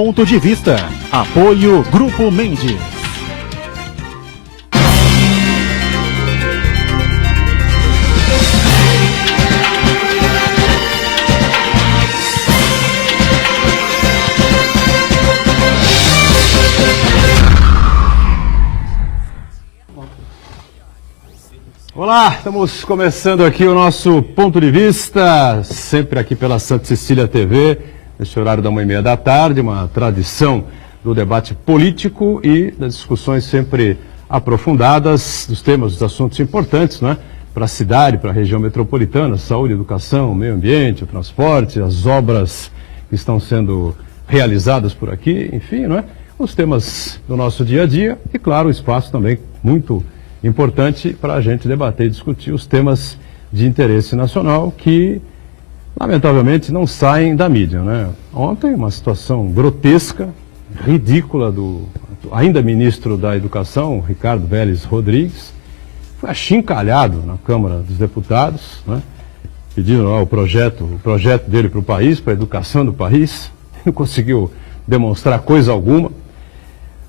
Ponto de Vista. Apoio Grupo Mendes. Olá, estamos começando aqui o nosso Ponto de Vista, sempre aqui pela Santa Cecília TV, nesse horário da 1h30 da tarde, uma tradição do debate político e das discussões sempre aprofundadas dos temas, dos assuntos importantes, né? Para a cidade, para a região metropolitana, saúde, educação, meio ambiente, o transporte, as obras que estão sendo realizadas por aqui, enfim, né? Os temas do nosso dia a dia e, claro, o espaço também muito importante para a gente debater e discutir os temas de interesse nacional que, lamentavelmente, não saem da mídia, né? Ontem, uma situação grotesca, ridícula do ainda ministro da Educação, Ricardo Vélez Rodrigues, foi achincalhado na Câmara dos Deputados, né? Pedindo lá o projeto dele para o país, para a educação do país, não conseguiu demonstrar coisa alguma.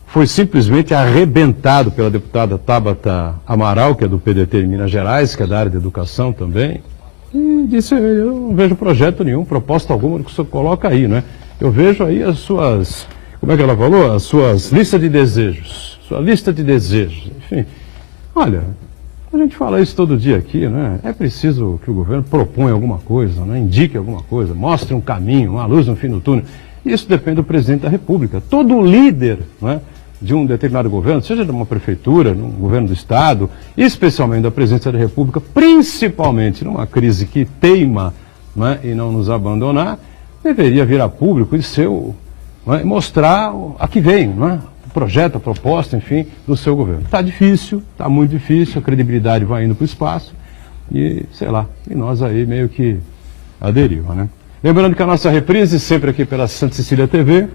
Foi simplesmente arrebentado pela deputada Tabata Amaral, que é do PDT de Minas Gerais, que é da área de educação também, e disse: eu não vejo projeto nenhum, proposta alguma do que o senhor coloca aí, né? Eu vejo aí as suas, como é que ela falou? As suas listas de desejos, sua lista de desejos, enfim. Olha, a gente fala isso todo dia aqui, né? É preciso que o governo proponha alguma coisa, né? Indique alguma coisa, mostre um caminho, uma luz no fim do túnel. Isso depende do presidente da República. Todo líder, né, de um determinado governo, seja de uma prefeitura, num governo do Estado, especialmente da presidência da República, principalmente numa crise que teima, né, e não nos abandonar, deveria vir a público e né, mostrar a que vem, né, o projeto, a proposta, enfim, do seu governo. Está difícil, está muito difícil, a credibilidade vai indo para o espaço e, sei lá, e nós aí meio que a deriva, né? Lembrando que a nossa reprise, sempre aqui pela Santa Cecília TV,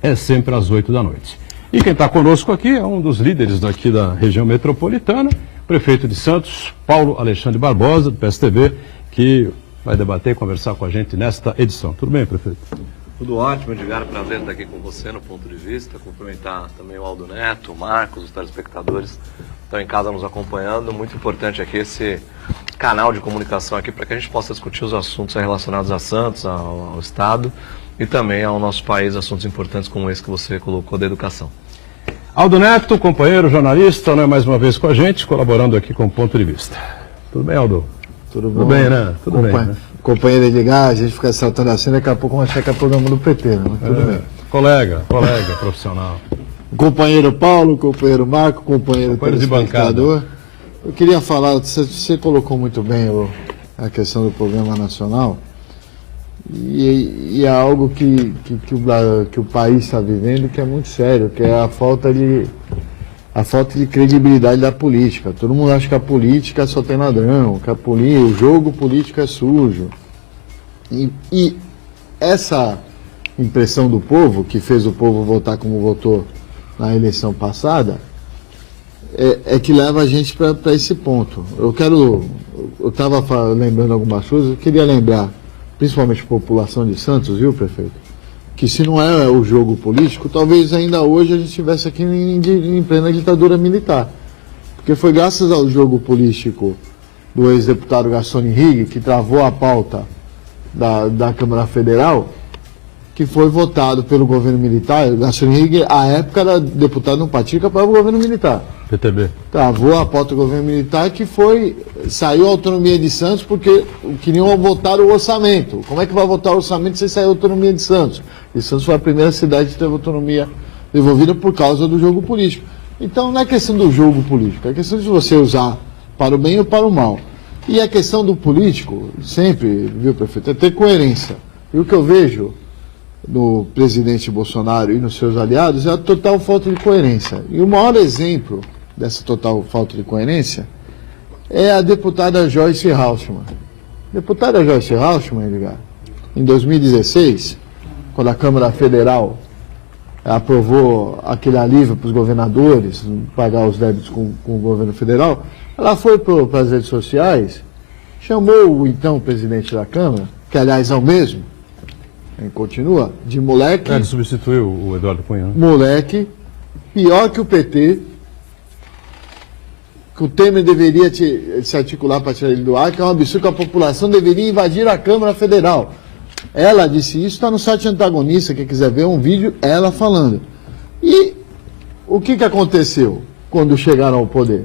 é sempre às 8 da noite. E quem está conosco aqui é um dos líderes daqui da região metropolitana, prefeito de Santos, Paulo Alexandre Barbosa, do PSTB, que vai debater e conversar com a gente nesta edição. Tudo bem, prefeito? Tudo ótimo, Edgar. Prazer estar aqui com você no Ponto de Vista. Cumprimentar também o Aldo Neto, o Marcos, os telespectadores que estão em casa nos acompanhando. Muito importante aqui esse canal de comunicação aqui para que a gente possa discutir os assuntos relacionados a Santos, ao Estado e também ao nosso país, assuntos importantes como esse que você colocou da educação. Aldo Neto, companheiro, jornalista, né, mais uma vez com a gente, colaborando aqui com o Ponto de Vista. Tudo bem, Aldo? Tudo bom? Tudo bem, né? Tudo bem, né? Companheiro Edgar, a gente fica saltando assim, daqui a pouco vamos achar que é programa do PT, né? Mas tudo bem. Colega profissional. Companheiro Paulo, companheiro Marco, companheiro de bancada. Eu queria falar, você colocou muito bem a questão do problema nacional, e é algo que o país está vivendo que é muito sério, que é a falta de credibilidade da política. Todo mundo acha que a política só tem ladrão, que o jogo político é sujo. E essa impressão do povo, que fez o povo votar como votou na eleição passada, é que leva a gente para esse ponto. Eu estava lembrando algumas coisas, eu queria lembrar, principalmente a população de Santos, viu, prefeito? Que se não é o jogo político, talvez ainda hoje a gente estivesse aqui em plena ditadura militar. Porque foi graças ao jogo político do ex-deputado Gaston Henrique, que travou a pauta da Câmara Federal, que foi votado pelo governo militar. Gaston Henrique, à época, era deputado no partido que apoiava o governo militar. PTB. Travou a pauta do governo militar, que saiu a autonomia de Santos porque queriam votar o orçamento. Como é que vai votar o orçamento se sair a autonomia de Santos? E Santos foi a primeira cidade que teve autonomia devolvida por causa do jogo político. Então não é questão do jogo político, é questão de você usar para o bem ou para o mal. E a questão do político, sempre, viu, prefeito, é ter coerência. E o que eu vejo no presidente Bolsonaro e nos seus aliados é a total falta de coerência. E o maior exemplo dessa total falta de coerência é a deputada Joyce Hauschmann. Deputada Joyce Hauschmann, Edgar, em 2016, quando a Câmara Federal aprovou aquele alívio para os governadores pagar os débitos com o governo federal, ela foi para as redes sociais, chamou o então presidente da Câmara, que aliás é o mesmo, Ele continua. De moleque, Ele substituiu o Eduardo Cunha, né? moleque, pior que o PT, que o Temer deveria se articular para tirar ele do ar, que é um absurdo que a população deveria invadir a Câmara Federal. Ela disse isso, está no site Antagonista, quem quiser ver um vídeo, ela falando. E o que aconteceu quando chegaram ao poder?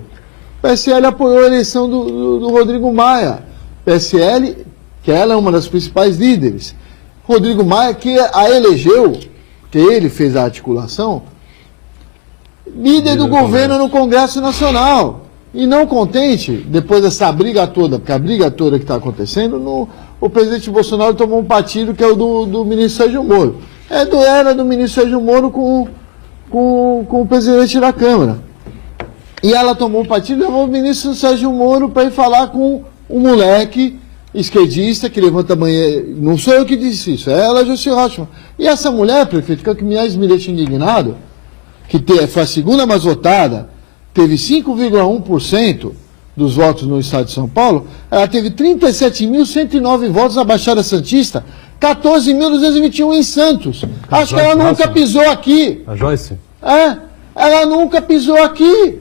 O PSL apoiou a eleição do Rodrigo Maia. PSL, que ela é uma das principais líderes. Rodrigo Maia, que a elegeu, que ele fez a articulação, líder do governo no Congresso Nacional. E não contente, depois dessa briga toda, porque a briga toda que está acontecendo, o presidente Bolsonaro tomou um partido que é o do ministro Sérgio Moro. Era do ministro Sérgio Moro com o presidente da Câmara. E ela tomou um partido e levou o ministro Sérgio Moro para ir falar com um moleque esquerdista que levanta amanhã. Não sou eu que disse isso, é ela, Josi Rochman. E essa mulher, prefeito, que me deixa indignado, que foi a segunda mais votada, teve 5,1% dos votos no estado de São Paulo, ela teve 37.109 votos na Baixada Santista, 14.221 em Santos. Acho que ela nunca pisou aqui. A Joyce? Ela nunca pisou aqui.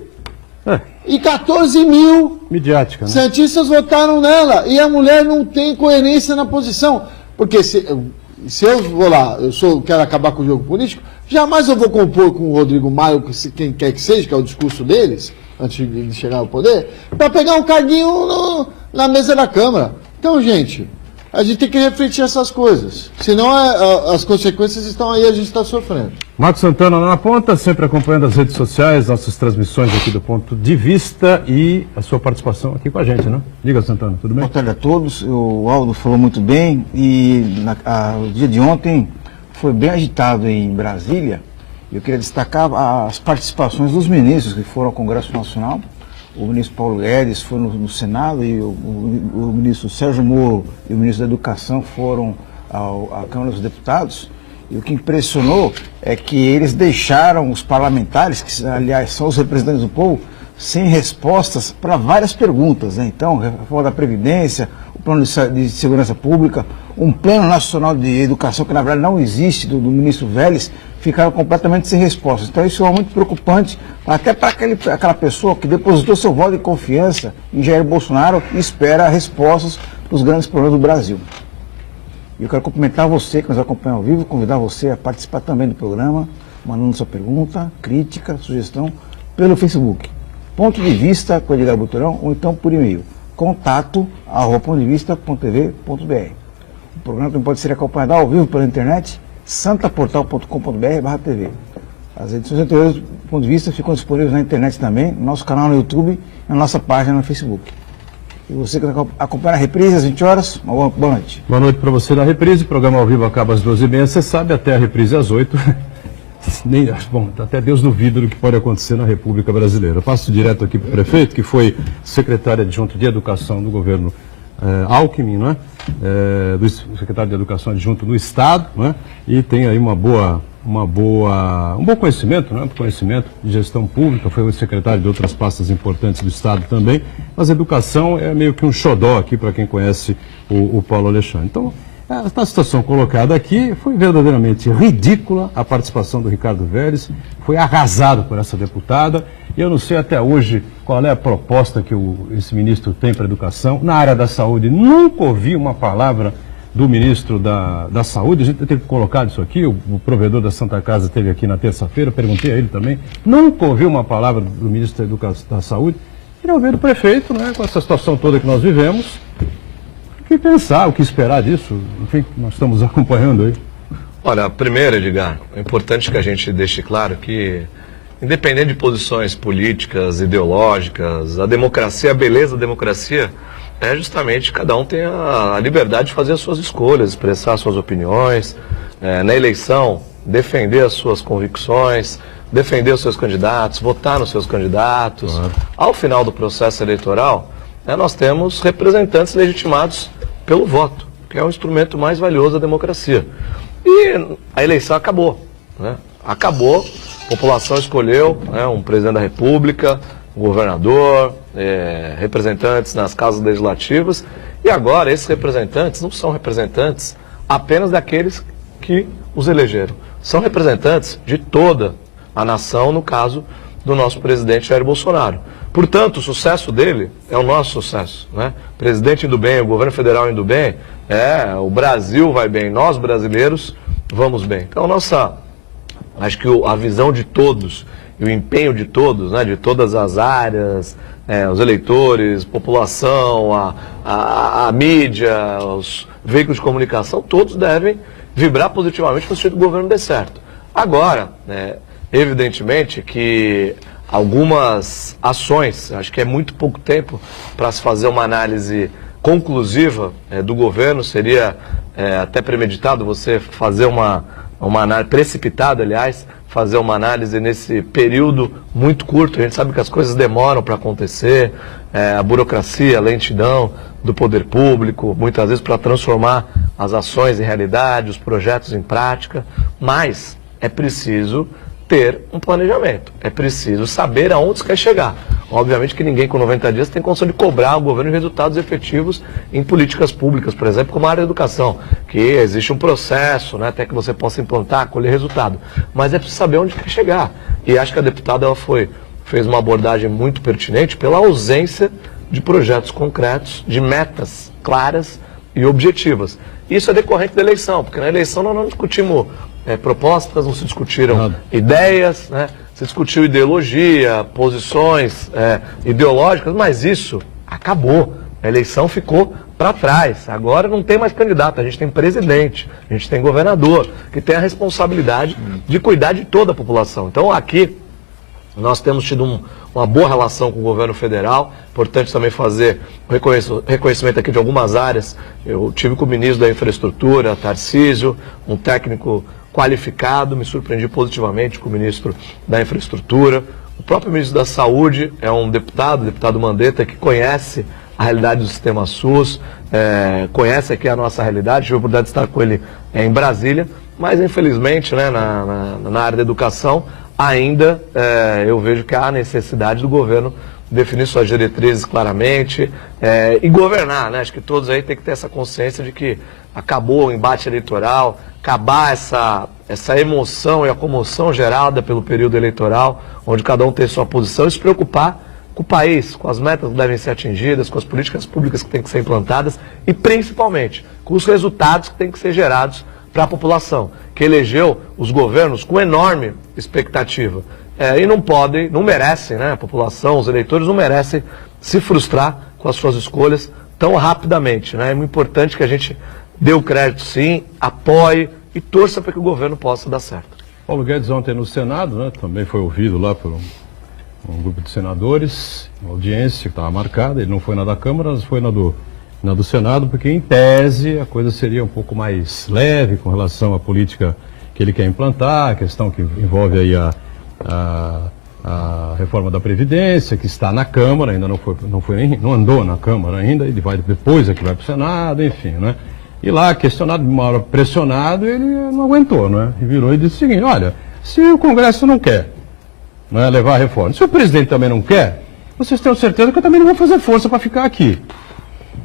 E 14 mil midiática, né? santistas votaram nela. E a mulher não tem coerência na posição. Porque se eu vou lá, quero acabar com o jogo político, jamais eu vou compor com o Rodrigo Maia, quem quer que seja, que é o discurso deles, antes de chegar ao poder, para pegar um carguinho na mesa da Câmara. Então, gente, a gente tem que refletir essas coisas. Senão as consequências estão aí, a gente está sofrendo. Marcos Santana na ponta, sempre acompanhando as redes sociais, nossas transmissões aqui do Ponto de Vista e a sua participação aqui com a gente, né? Diga, Santana, tudo bem? Boa tarde a todos. O Aldo falou muito bem e o dia de ontem foi bem agitado em Brasília. Eu queria destacar as participações dos ministros que foram ao Congresso Nacional. O ministro Paulo Guedes foi no Senado e o ministro Sérgio Moro e o ministro da Educação foram à Câmara dos Deputados. E o que impressionou é que eles deixaram os parlamentares, que aliás são os representantes do povo, sem respostas para várias perguntas, né? Então, reforma da Previdência, o plano de segurança pública, um plano nacional de educação que na verdade não existe, do ministro Vélez, ficaram completamente sem respostas. Então isso é muito preocupante, até para aquela pessoa que depositou seu voto de confiança em Jair Bolsonaro e espera respostas para os grandes problemas do Brasil. E eu quero cumprimentar você que nos acompanha ao vivo, convidar você a participar também do programa, mandando sua pergunta, crítica, sugestão, pelo Facebook. Ponto de Vista com Edgar Buturão, ou então por e-mail, contato@pontodevista.tv.br. O programa também pode ser acompanhado ao vivo pela internet, santaportal.com.br/tv. As edições anteriores do Ponto de Vista ficam disponíveis na internet também, no nosso canal no YouTube e na nossa página no Facebook. E você que acompanha a reprise às 20 horas, uma boa noite. Boa noite para você na reprise. O programa ao vivo acaba às 12h30, você sabe, até a reprise às 8. Bom, até Deus duvida do que pode acontecer na República Brasileira. Eu passo direto aqui para o prefeito, que foi secretário adjunto de Educação do governo Alckmin, não é? Do secretário de Educação adjunto do Estado, não é? E tem aí um bom conhecimento, né? Conhecimento de gestão pública, foi secretário de outras pastas importantes do Estado também, mas educação é meio que um xodó aqui para quem conhece o Paulo Alexandre. Então, a situação colocada aqui foi verdadeiramente ridícula, a participação do Ricardo Vélez, foi arrasado por essa deputada, e eu não sei até hoje qual é a proposta que esse ministro tem para a educação. Na área da saúde, nunca ouvi uma palavra do ministro da Saúde, a gente teve colocado isso aqui, o provedor da Santa Casa esteve aqui na terça-feira, perguntei a ele também, nunca ouvi uma palavra do ministro da Saúde, queria ouvir do prefeito, né, com essa situação toda que nós vivemos, o que pensar, o que esperar disso, enfim, nós estamos acompanhando aí. Olha, primeiro, Edgar, é importante que a gente deixe claro que, independente de posições políticas, ideológicas, a democracia, a beleza da democracia é justamente cada um tem a liberdade de fazer as suas escolhas, expressar as suas opiniões, na eleição, defender as suas convicções, defender os seus candidatos, votar nos seus candidatos. Claro. Ao final do processo eleitoral, nós temos representantes legitimados pelo voto, que é o instrumento mais valioso da democracia. E a eleição acabou, né? Acabou, a população escolheu, né, um presidente da República, um governador, representantes nas casas legislativas, e agora esses representantes não são representantes apenas daqueles que os elegeram. São representantes de toda a nação, no caso do nosso presidente Jair Bolsonaro. Portanto, o sucesso dele é o nosso sucesso, né? O presidente indo bem, o governo federal indo bem, o Brasil vai bem, nós brasileiros vamos bem. Então, acho que a visão de todos e o empenho de todos, né, de todas as áreas, os eleitores, população, a mídia, os veículos de comunicação, todos devem vibrar positivamente para o sentido do governo dê certo. Agora, evidentemente que algumas ações, acho que é muito pouco tempo para se fazer uma análise conclusiva do governo, seria até premeditado você fazer uma análise, precipitada, aliás, fazer uma análise nesse período muito curto. A gente sabe que as coisas demoram para acontecer, a burocracia, a lentidão do poder público, muitas vezes para transformar as ações em realidade, os projetos em prática, mas é preciso ter um planejamento, é preciso saber aonde se quer chegar. Obviamente que ninguém com 90 dias tem condição de cobrar o governo resultados efetivos em políticas públicas, por exemplo, como a área da educação, que existe um processo, né, até que você possa implantar, colher resultado. Mas é preciso saber onde quer chegar. E acho que a deputada fez uma abordagem muito pertinente pela ausência de projetos concretos, de metas claras e objetivas. Isso é decorrente da eleição, porque na eleição nós não discutimos propostas, não se discutiram ideias, né? Se discutiu ideologia, posições ideológicas, mas isso acabou. A eleição ficou para trás. Agora não tem mais candidato, a gente tem presidente, a gente tem governador, que tem a responsabilidade de cuidar de toda a população. Então aqui nós temos tido uma boa relação com o governo federal, importante também fazer reconhecimento aqui de algumas áreas. Eu tive com o ministro da Infraestrutura, Tarcísio, um técnico qualificado, me surpreendi positivamente com o ministro da Infraestrutura. O próprio ministro da Saúde é um deputado, o deputado Mandetta, que conhece a realidade do sistema SUS, conhece aqui a nossa realidade. Tive a oportunidade de estar com ele em Brasília, mas infelizmente, né, na área da educação, ainda eu vejo que há necessidade do governo definir suas diretrizes claramente e governar, né? Acho que todos aí têm que ter essa consciência de que acabou o embate eleitoral, acabar essa emoção e a comoção gerada pelo período eleitoral, onde cada um tem sua posição, e se preocupar com o país, com as metas que devem ser atingidas, com as políticas públicas que têm que ser implantadas e, principalmente, com os resultados que têm que ser gerados para a população, que elegeu os governos com enorme expectativa. E não merecem, né? A população, os eleitores não merecem se frustrar com as suas escolhas tão rapidamente, né? É muito importante que a gente dê o crédito sim, apoie e torça para que o governo possa dar certo. Paulo Guedes ontem no Senado, né, também foi ouvido lá por um grupo de senadores, uma audiência que estava marcada. Ele não foi na da Câmara, mas foi na do Senado, porque em tese a coisa seria um pouco mais leve com relação à política que ele quer implantar, a questão que envolve aí a reforma da Previdência, que está na Câmara, ainda não andou na Câmara ainda, ele vai depois é que vai para o Senado, enfim, né? E lá, questionado, uma hora pressionado, ele não aguentou, né? E virou e disse o seguinte: olha, se o Congresso não quer, né, levar a reforma, se o presidente também não quer, vocês tenham certeza que eu também não vou fazer força para ficar aqui.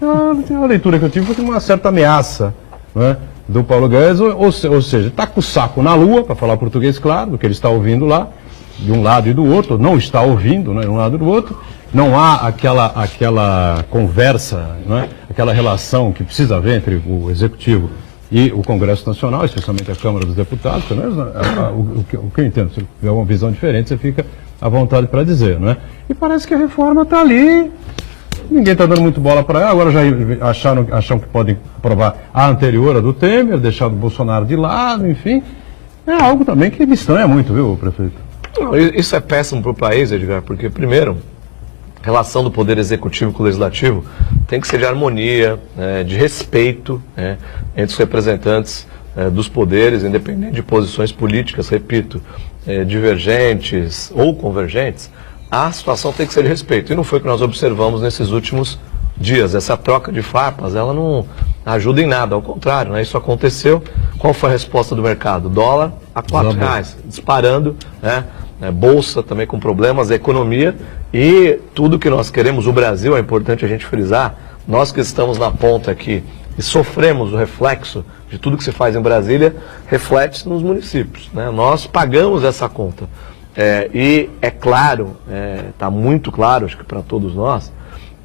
A leitura que eu tive foi uma certa ameaça, né, do Paulo Guedes, ou seja, está com o saco na lua, para falar português claro, do que ele está ouvindo lá, de um lado e do outro, não está ouvindo, né, de um lado e do outro, não há aquela conversa, né, aquela relação que precisa haver entre o Executivo e o Congresso Nacional, especialmente a Câmara dos Deputados. Pelo menos o que eu entendo, se tiver uma visão diferente, você fica à vontade para dizer, né? E parece que a reforma está ali, ninguém está dando muito bola para ela, agora já acham que podem aprovar a anterior, a do Temer, deixar o Bolsonaro de lado, enfim. É algo também que me estranha muito, viu, prefeito? Não, isso é péssimo para o país, Edgar, porque, primeiro, a relação do Poder Executivo com o Legislativo tem que ser de harmonia, de respeito, né, entre os representantes dos poderes, independente de posições políticas, repito, divergentes ou convergentes. A situação tem que ser de respeito. E não foi o que nós observamos nesses últimos dias. Essa troca de farpas, ela não ajuda em nada, ao contrário, né? Isso aconteceu. Qual foi a resposta do mercado? Dólar a R$4, disparando, né? Bolsa também com problemas, a economia e tudo que nós queremos. O Brasil, é importante a gente frisar, nós que estamos na ponta aqui e sofremos o reflexo de tudo que se faz em Brasília reflete nos municípios, né? Nós pagamos essa conta. E é claro, está muito claro, acho que para todos nós,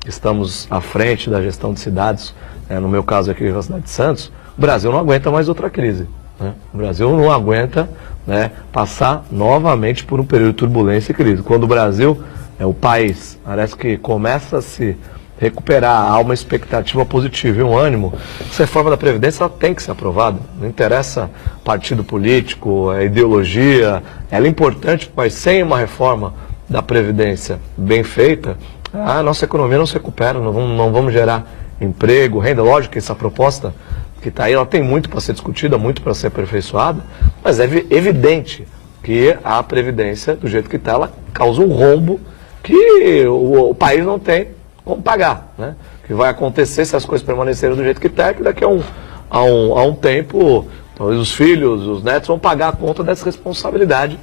que estamos à frente da gestão de cidades, no meu caso aqui na cidade de Santos, o Brasil não aguenta mais outra crise, né? O Brasil não aguenta, né, passar novamente por um período de turbulência e crise. Quando o Brasil, o país, parece que começa a se recuperar, há uma expectativa positiva e um ânimo, essa reforma da Previdência ela tem que ser aprovada. Não interessa partido político, ideologia, ela é importante, mas sem uma reforma da Previdência bem feita, a nossa economia não se recupera, não vamos gerar emprego, renda. Lógico que essa proposta que está aí, ela tem muito para ser discutida, muito para ser aperfeiçoada, mas é evidente que a Previdência, do jeito que está, ela causa um rombo que o país não tem como pagar, né? O que vai acontecer se as coisas permanecerem do jeito que está, é que daqui a um tempo, talvez os filhos, os netos vão pagar a conta dessa responsabilidade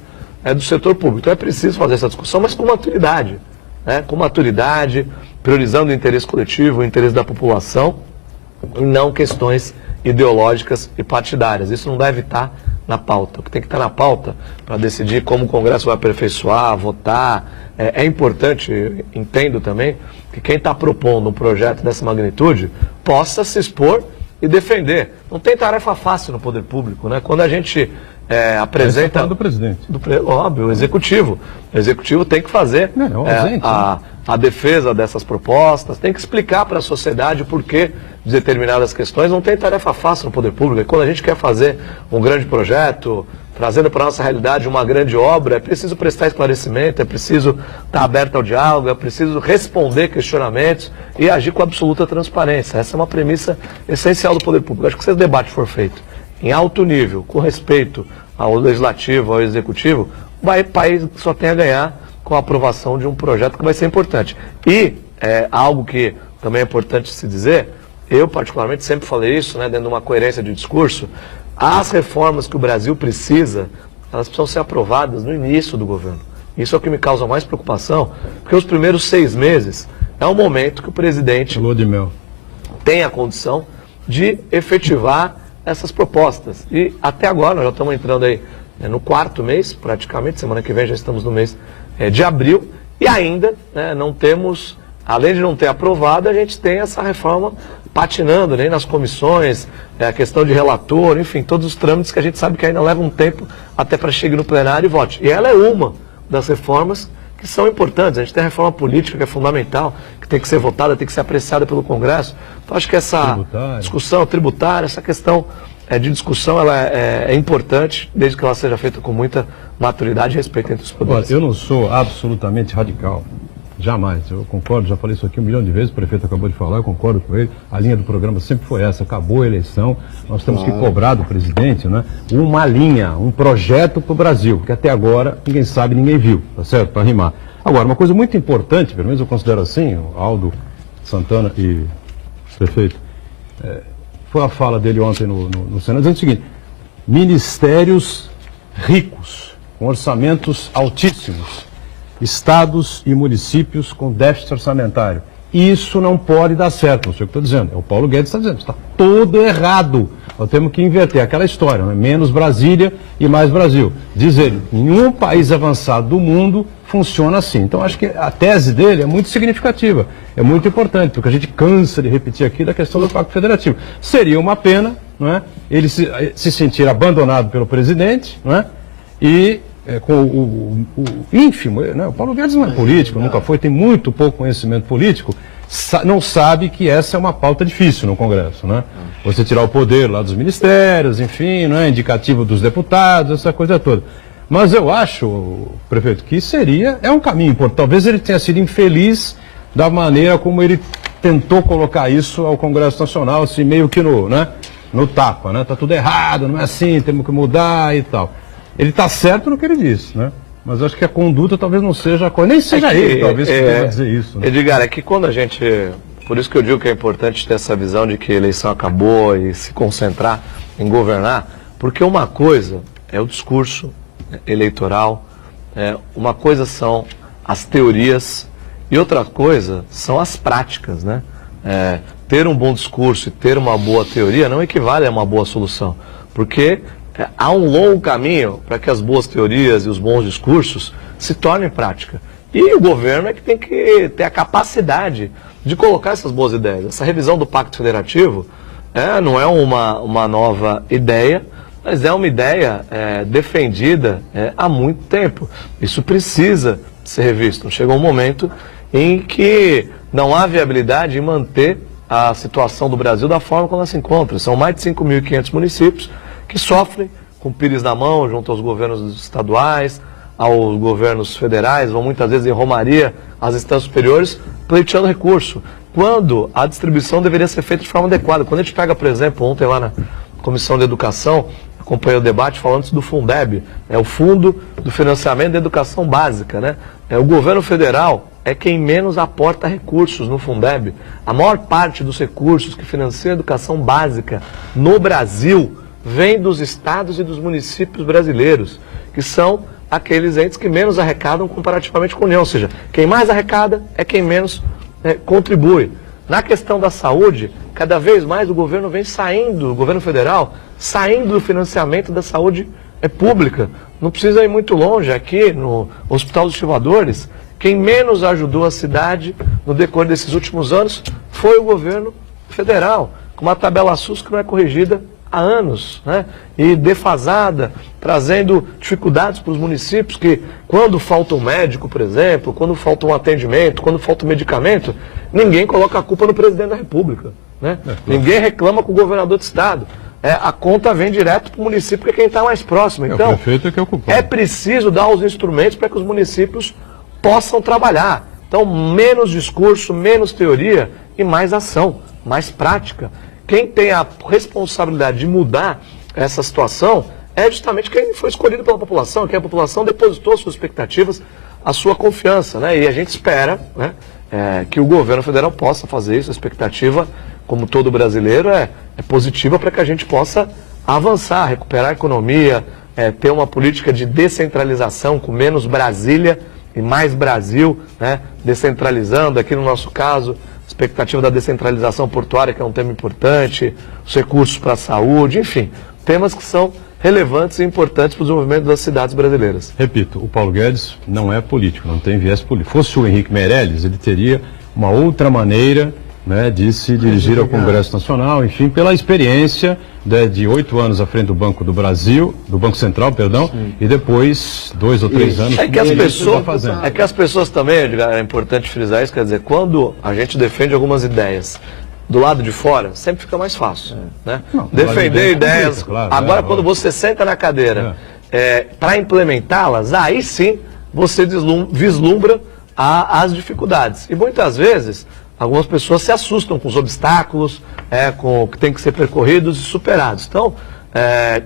do setor público. Então é preciso fazer essa discussão, mas com maturidade, né? Com maturidade, priorizando o interesse coletivo, o interesse da população, e não questões ideológicas e partidárias. Isso não deve estar na pauta. O que tem que estar na pauta para decidir como o Congresso vai aperfeiçoar, votar. É importante, entendo também, que quem está propondo um projeto dessa magnitude possa se expor e defender. Não tem tarefa fácil no poder público, né? Quando a gente apresenta... do presidente. Óbvio, o executivo. O executivo tem que fazer a defesa dessas propostas, tem que explicar para a sociedade o porquê de determinadas questões. Não tem tarefa fácil no poder público. E quando a gente quer fazer um grande projeto, trazendo para a nossa realidade uma grande obra, é preciso prestar esclarecimento, é preciso estar aberto ao diálogo, é preciso responder questionamentos e agir com absoluta transparência. Essa é uma premissa essencial do poder público. Acho que se esse debate for feito em alto nível, com respeito ao legislativo, ao executivo, o país só tem a ganhar com a aprovação de um projeto que vai ser importante. E algo que também é importante se dizer, eu particularmente sempre falei isso, né, dentro de uma coerência de discurso, as reformas que o Brasil precisa, elas precisam ser aprovadas no início do governo. Isso é o que me causa mais preocupação, porque os primeiros 6 meses é o momento que o presidente Lua de mel. tem a condição de efetivar essas propostas. E até agora, nós já estamos entrando aí no 4º mês, praticamente, semana que vem já estamos no mês de abril, e ainda não temos, além de não ter aprovado, a gente tem essa reforma patinando, né, nas comissões, a questão de relator, enfim, todos os trâmites que a gente sabe que ainda leva um tempo até para chegar no plenário e vote. E ela é uma das reformas que são importantes. A gente tem a reforma política, que é fundamental, que tem que ser votada, tem que ser apreciada pelo Congresso. Então, acho que essa discussão tributária, essa questão de discussão, ela é importante, desde que ela seja feita com muita maturidade e respeito entre os poderes. Olha, eu não sou absolutamente radical. Jamais, eu concordo, já falei isso aqui 1 milhão de vezes, o prefeito acabou de falar, eu concordo com ele, a linha do programa sempre foi essa, acabou a eleição, nós temos que cobrar do presidente, né, uma linha, um projeto para o Brasil, que até agora ninguém sabe, ninguém viu, tá certo, para rimar. Agora, uma coisa muito importante, pelo menos eu considero assim, o Aldo Santana e o prefeito, foi a fala dele ontem no Senado, dizendo o seguinte: ministérios ricos, com orçamentos altíssimos, estados e municípios com déficit orçamentário. Isso não pode dar certo, não sei o que estou dizendo. É o Paulo Guedes está dizendo, está todo errado. Nós temos que inverter aquela história, né? Menos Brasília e mais Brasil. Diz ele, nenhum país avançado do mundo funciona assim. Então acho que a tese dele é muito significativa, é muito importante, porque a gente cansa de repetir aqui da questão do Pacto Federativo. Seria uma pena, não é, ele se sentir abandonado pelo presidente, não é, e com o ínfimo, né? O Paulo Guedes não é político, nunca foi, tem muito pouco conhecimento político, não sabe que essa é uma pauta difícil no Congresso, né? Você tirar o poder lá dos ministérios, enfim, não é indicativo dos deputados, essa coisa toda. Mas eu acho, prefeito, que é um caminho importante. Talvez ele tenha sido infeliz da maneira como ele tentou colocar isso ao Congresso Nacional, assim, meio que no tapa, né? Tá tudo errado, não é assim, temos que mudar e tal. Ele está certo no que ele disse, né? Mas acho que a conduta talvez não seja a coisa, nem seja ele, talvez, que deva dizer isso. Né? Edgar, é que quando a gente... Por isso que eu digo que é importante ter essa visão de que a eleição acabou e se concentrar em governar, porque uma coisa é o discurso eleitoral, uma coisa são as teorias e outra coisa são as práticas, né? ter um bom discurso e ter uma boa teoria não equivale a uma boa solução, porque há um longo caminho para que as boas teorias e os bons discursos se tornem prática. E o governo é que tem que ter a capacidade de colocar essas boas ideias. Essa revisão do Pacto Federativo não é uma nova ideia, mas é uma ideia defendida há muito tempo. Isso precisa ser revisto. Chegou um momento em que não há viabilidade em manter a situação do Brasil da forma como ela se encontra. São mais de 5.500 municípios que sofrem com o pires na mão junto aos governos estaduais, aos governos federais, vão muitas vezes em romaria às instâncias superiores, pleiteando recurso, quando a distribuição deveria ser feita de forma adequada. Quando a gente pega, por exemplo, ontem lá na Comissão de Educação, acompanhei o debate falando do Fundeb, o Fundo do Financiamento da Educação Básica, né? O governo federal é quem menos aporta recursos no Fundeb. A maior parte dos recursos que financiam a educação básica no Brasil vem dos estados e dos municípios brasileiros, que são aqueles entes que menos arrecadam comparativamente com a União. Ou seja, quem mais arrecada é quem menos contribui. Na questão da saúde, cada vez mais o governo vem saindo, o governo federal, saindo do financiamento da saúde pública. Não precisa ir muito longe. Aqui no Hospital dos Estivadores, quem menos ajudou a cidade no decorrer desses últimos anos foi o governo federal, com uma tabela SUS que não é corrigida há anos, né? E defasada, trazendo dificuldades para os municípios que, quando falta um médico, por exemplo, quando falta um atendimento, quando falta um medicamento, ninguém coloca a culpa no presidente da República, né? Ninguém reclama com o governador do estado. A conta vem direto para o município, que é quem está mais próximo. Então, o prefeito é que é o culpado. É preciso dar os instrumentos para que os municípios possam trabalhar. Então, menos discurso, menos teoria e mais ação, mais prática. Quem tem a responsabilidade de mudar essa situação é justamente quem foi escolhido pela população, que a população depositou suas expectativas, a sua confiança, né? E a gente espera, né, que o governo federal possa fazer isso. A expectativa, como todo brasileiro, é positiva para que a gente possa avançar, recuperar a economia, ter uma política de descentralização com menos Brasília e mais Brasil, né? Descentralizando, aqui no nosso caso, expectativa da descentralização portuária, que é um tema importante, os recursos para a saúde, enfim, temas que são relevantes e importantes para o desenvolvimento das cidades brasileiras. Repito, o Paulo Guedes não é político, não tem viés político. Fosse o Henrique Meirelles, ele teria uma outra maneira, né, de se dirigir ao Congresso Nacional, enfim, pela experiência de 8 anos à frente do Banco do Brasil, do Banco Central, perdão, sim, e depois 2 ou 3 anos. É que as pessoas também, Edgar, é importante frisar isso, quer dizer, quando a gente defende algumas ideias do lado de fora, sempre fica mais fácil, né? Não, defender ideias. Claro, agora, quando você senta na cadeira para implementá-las, aí sim você vislumbra as dificuldades. E muitas vezes algumas pessoas se assustam com os obstáculos, que tem que ser percorridos e superados. Então,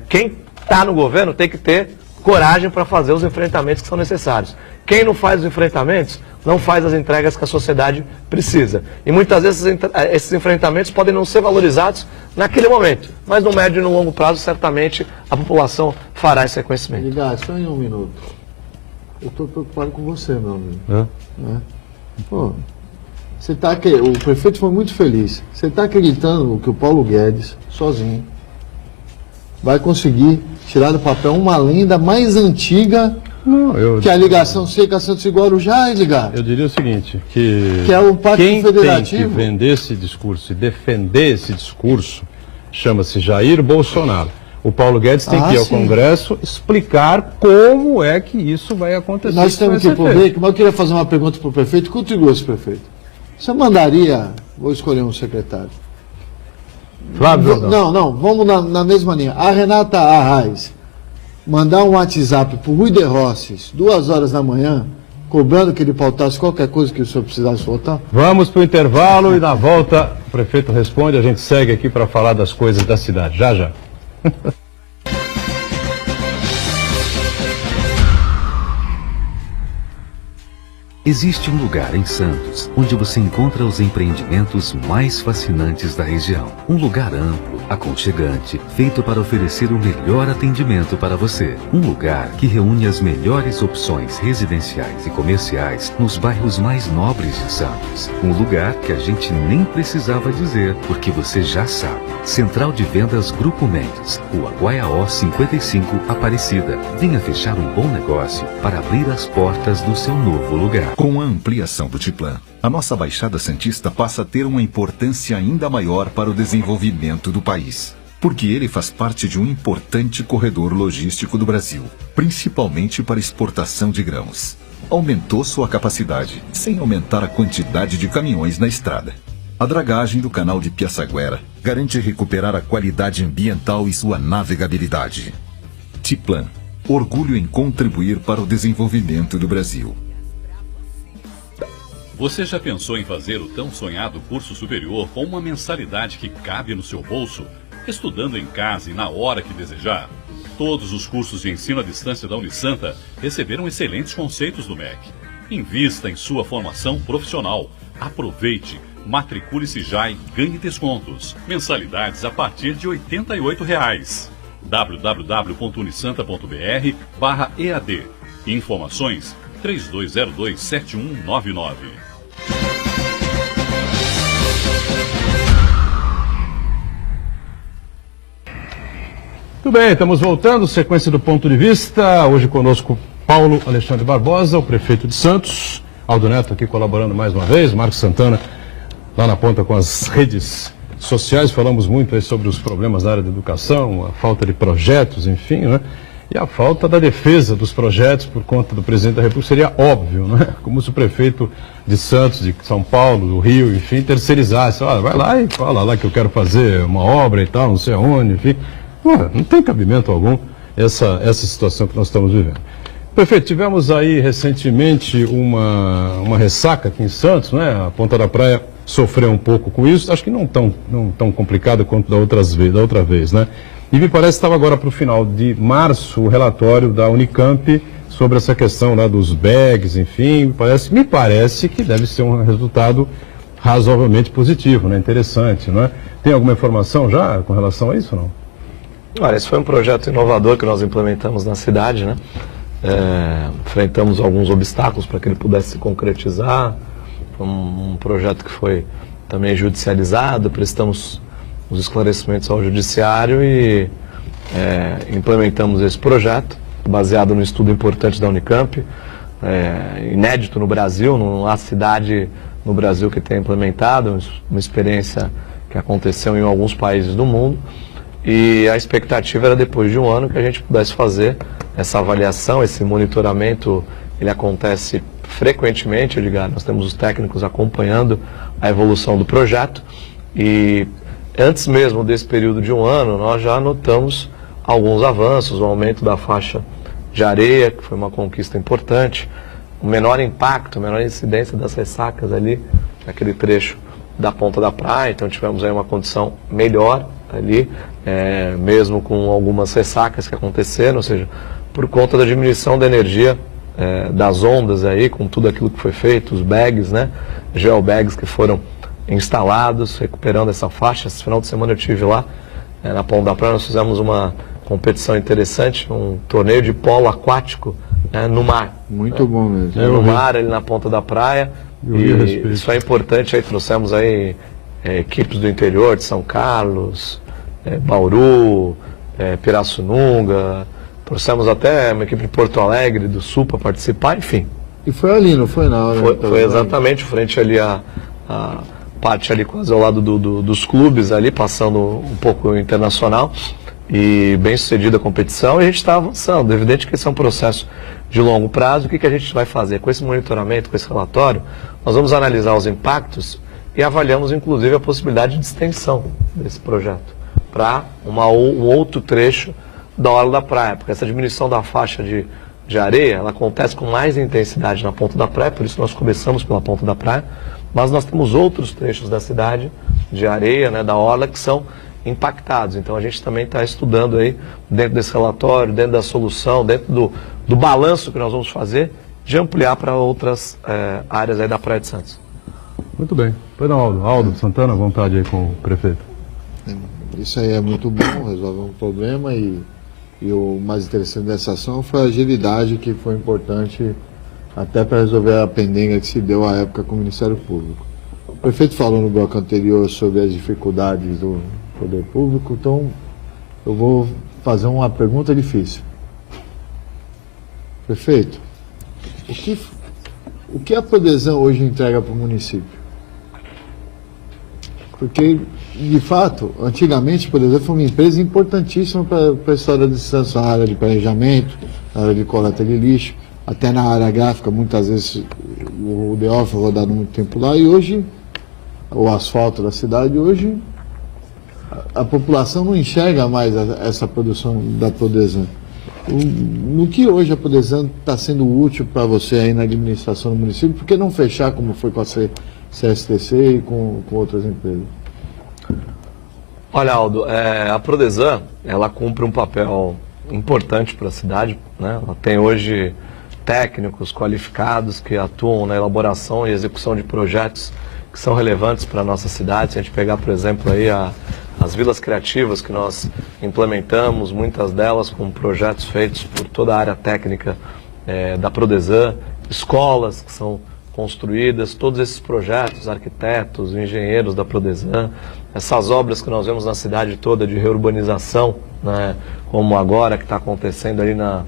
quem está no governo tem que ter coragem para fazer os enfrentamentos que são necessários. Quem não faz os enfrentamentos, não faz as entregas que a sociedade precisa. E muitas vezes esses enfrentamentos podem não ser valorizados naquele momento, mas no médio e no longo prazo, certamente, a população fará esse reconhecimento. Ligar, só em um minuto. Eu estou preocupado com você, meu amigo. Pô, o prefeito foi muito feliz. Você está acreditando que o Paulo Guedes, sozinho, vai conseguir tirar do papel uma lenda mais antiga que a ligação seca Santos e Guarujá, Edgar? Eu diria o seguinte, que é o Pacto Federativo. Quem tem que vender esse discurso e defender esse discurso chama-se Jair Bolsonaro. O Paulo Guedes tem que ir ao Congresso explicar como é que isso vai acontecer. Nós temos que ver, mas eu queria fazer uma pergunta para o prefeito. Quanto gosto, prefeito? Você mandaria, vou escolher um secretário. Flávio? Não, vamos na mesma linha. A Renata Arraes mandar um WhatsApp para o Rui de Rosses, 2 horas da manhã, cobrando que ele pautasse qualquer coisa que o senhor precisasse votar? Vamos para o intervalo e na volta o prefeito responde, a gente segue aqui para falar das coisas da cidade. Já, já. Existe um lugar em Santos onde você encontra os empreendimentos mais fascinantes da região. Um lugar amplo, aconchegante, feito para oferecer o melhor atendimento para você. Um lugar que reúne as melhores opções residenciais e comerciais nos bairros mais nobres de Santos. Um lugar que a gente nem precisava dizer, porque você já sabe. Central de Vendas Grupo Mendes, Rua Guaiaó 55, Aparecida. Venha fechar um bom negócio para abrir as portas do seu novo lugar. Com a ampliação do Tiplan, a nossa Baixada Santista passa a ter uma importância ainda maior para o desenvolvimento do país, porque ele faz parte de um importante corredor logístico do Brasil, principalmente para exportação de grãos. Aumentou sua capacidade, sem aumentar a quantidade de caminhões na estrada. A dragagem do canal de Piaçaguera garante recuperar a qualidade ambiental e sua navegabilidade. Tiplan, orgulho em contribuir para o desenvolvimento do Brasil. Você já pensou em fazer o tão sonhado curso superior com uma mensalidade que cabe no seu bolso, estudando em casa e na hora que desejar? Todos os cursos de ensino à distância da Unisanta receberam excelentes conceitos do MEC. Invista em sua formação profissional. Aproveite, matricule-se já e ganhe descontos. Mensalidades a partir de R$ 88,00. www.unisanta.br/EAD. Informações 3202-7199. Muito bem, estamos voltando, sequência do Ponto de Vista. Hoje conosco Paulo Alexandre Barbosa, o prefeito de Santos. Aldo Neto aqui colaborando mais uma vez, Marcos Santana lá na ponta com as redes sociais. Falamos muito aí sobre os problemas da área da educação, a falta de projetos, enfim, né? E a falta da defesa dos projetos por conta do presidente da República seria óbvio, né? Como se o prefeito de Santos, de São Paulo, do Rio, enfim, terceirizasse. Olha, vai lá e fala lá que eu quero fazer uma obra e tal, não sei aonde, enfim. Não tem cabimento algum essa situação que nós estamos vivendo. Prefeito, tivemos aí recentemente uma ressaca aqui em Santos, né? A Ponta da Praia sofreu um pouco com isso, acho que não tão complicado quanto da outra vez, né? E me parece que estava agora para o final de março o relatório da Unicamp sobre essa questão lá dos bags, enfim, me parece que deve ser um resultado razoavelmente positivo, né? Interessante, não é? Tem alguma informação já com relação a isso, não? Olha, esse foi um projeto inovador que nós implementamos na cidade, né? Enfrentamos alguns obstáculos para que ele pudesse se concretizar. Foi um projeto que foi também judicializado, prestamos os esclarecimentos ao judiciário e implementamos esse projeto, baseado no estudo importante da Unicamp, inédito no Brasil, não há cidade no Brasil que tenha implementado, uma experiência que aconteceu em alguns países do mundo. E a expectativa era, depois de um ano, que a gente pudesse fazer essa avaliação, esse monitoramento. Ele acontece frequentemente, Edgar. Nós temos os técnicos acompanhando a evolução do projeto. E antes mesmo desse período de um ano, nós já notamos alguns avanços, o aumento da faixa de areia, que foi uma conquista importante, o menor impacto, a menor incidência das ressacas ali, naquele trecho da Ponta da Praia. Então tivemos aí uma condição melhor ali, mesmo com algumas ressacas que aconteceram, ou seja, por conta da diminuição da energia das ondas aí, com tudo aquilo que foi feito, os bags, né, geobags que foram instalados, recuperando essa faixa. Esse final de semana eu estive lá, na Ponta da Praia. Nós fizemos uma competição interessante, um torneio de polo aquático no mar. Muito bom mesmo. No mar, ali na Ponta da Praia. E isso é importante, aí trouxemos aí equipes do interior, de São Carlos, Bauru, Pirassununga, trouxemos até uma equipe de Porto Alegre, do Sul, para participar, enfim. E foi ali, não foi na hora? Foi exatamente frente ali a parte ali quase ao lado dos clubes ali, passando um pouco internacional, e bem sucedida a competição, e a gente está avançando. É evidente que esse é um processo de longo prazo. O que a gente vai fazer? Com esse monitoramento, com esse relatório, nós vamos analisar os impactos e avaliamos inclusive a possibilidade de extensão desse projeto para um outro trecho da orla da praia, porque essa diminuição da faixa de areia, ela acontece com mais intensidade na Ponta da Praia, por isso nós começamos pela Ponta da Praia, mas nós temos outros trechos da cidade, de areia, né, da orla, que são impactados. Então a gente também está estudando aí, dentro desse relatório, dentro da solução, dentro do balanço que nós vamos fazer, de ampliar para outras áreas aí da Praia de Santos. Muito bem. Pois não, Aldo. Aldo Santana, à vontade aí com o prefeito. Isso aí é muito bom, resolve um problema e o mais interessante dessa ação foi a agilidade, que foi importante até para resolver a pendenga que se deu à época com o Ministério Público. O prefeito falou no bloco anterior sobre as dificuldades do poder público, então eu vou fazer uma pergunta difícil. Prefeito, o que a Prodesan hoje entrega para o município? Porque, de fato, antigamente, por exemplo, foi uma empresa importantíssima para a história de Santos, na área de planejamento, na área de coleta de lixo, até na área gráfica. Muitas vezes o DO foi rodado muito tempo lá, e hoje, o asfalto da cidade, hoje, a população não enxerga mais essa produção da Prodesan. No que hoje a Prodesan está sendo útil para você aí na administração do município? Por que não fechar como foi com a CSTC e com outras empresas? Olha, Aldo, a Prodesan, ela cumpre um papel importante para a cidade, né? Ela tem hoje técnicos qualificados que atuam na elaboração e execução de projetos que são relevantes para a nossa cidade. Se a gente pegar, por exemplo, aí as vilas criativas que nós implementamos, muitas delas com projetos feitos por toda a área técnica da Prodesan, escolas que são construídas, todos esses projetos, arquitetos, engenheiros da Prodesan, essas obras que nós vemos na cidade toda de reurbanização, né, como agora que está acontecendo ali na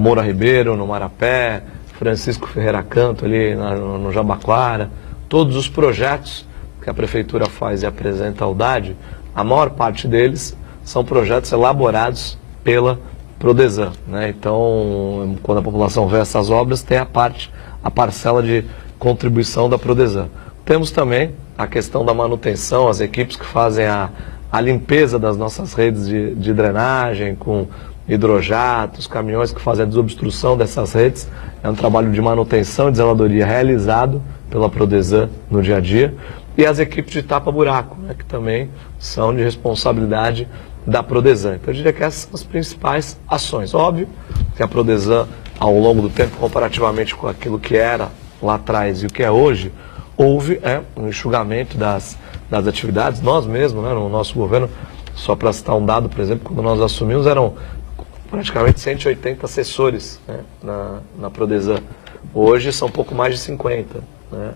Moura Ribeiro, no Marapé, Francisco Ferreira Canto ali no Jabaquara, todos os projetos que a Prefeitura faz e apresenta ao DAD, a maior parte deles são projetos elaborados pela Prodesan, né? Então, quando a população vê essas obras, tem a parcela de contribuição da Prodesan. Temos também a questão da manutenção, as equipes que fazem a limpeza das nossas redes de drenagem, com hidrojatos, caminhões que fazem a desobstrução dessas redes. É um trabalho de manutenção e de zeladoria realizado pela Prodesan no dia a dia. E as equipes de tapa-buraco, né, que também são de responsabilidade da Prodesan. Então eu diria que essas são as principais ações. Óbvio que a Prodesan, ao longo do tempo, comparativamente com aquilo que era lá atrás e o que é hoje, houve um enxugamento das atividades. Nós mesmos, né, no nosso governo, só para citar um dado, por exemplo, quando nós assumimos, eram praticamente 180 assessores, né, na Prodesan. Hoje são pouco mais de 50, né,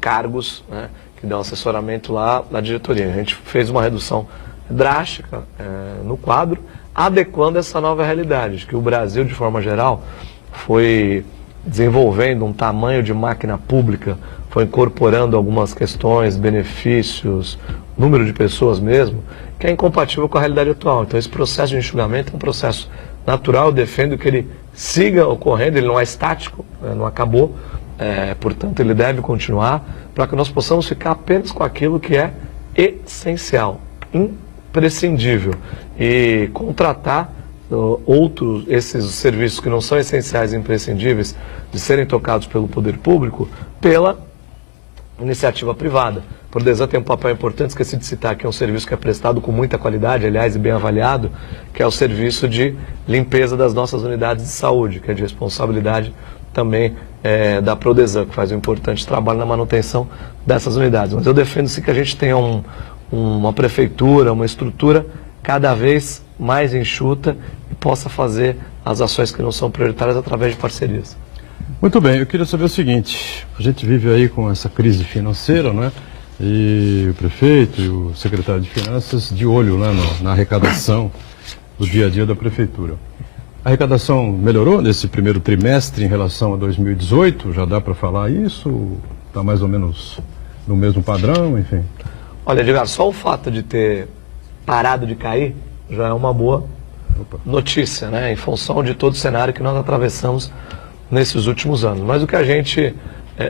cargos, né, que dão assessoramento lá na diretoria. A gente fez uma redução drástica no quadro, adequando essa nova realidade, que o Brasil, de forma geral, foi desenvolvendo um tamanho de máquina pública, foi incorporando algumas questões, benefícios, número de pessoas mesmo, que é incompatível com a realidade atual. Então esse processo de enxugamento é um processo natural, eu defendo que ele siga ocorrendo, ele não é estático, não acabou, portanto ele deve continuar, para que nós possamos ficar apenas com aquilo que é essencial, imprescindível, e contratar esses serviços que não são essenciais e imprescindíveis de serem tocados pelo poder público, pela iniciativa privada. A Prodesan tem um papel importante, esqueci de citar aqui, um serviço que é prestado com muita qualidade, aliás, e bem avaliado, que é o serviço de limpeza das nossas unidades de saúde, que é de responsabilidade também da Prodesan, que faz um importante trabalho na manutenção dessas unidades. Mas eu defendo-se que a gente tenha uma prefeitura, uma estrutura cada vez mais enxuta e possa fazer as ações que não são prioritárias através de parcerias. Muito bem, eu queria saber o seguinte, a gente vive aí com essa crise financeira, né? E o prefeito e o secretário de Finanças de olho, né, na arrecadação do dia a dia da prefeitura. A arrecadação melhorou nesse primeiro trimestre em relação a 2018? Já dá para falar isso? Está mais ou menos no mesmo padrão, enfim? Olha, Edgar, só o fato de ter parado de cair já é uma boa notícia, né? Em função de todo o cenário que nós atravessamos nesses últimos anos. Mas o que a gente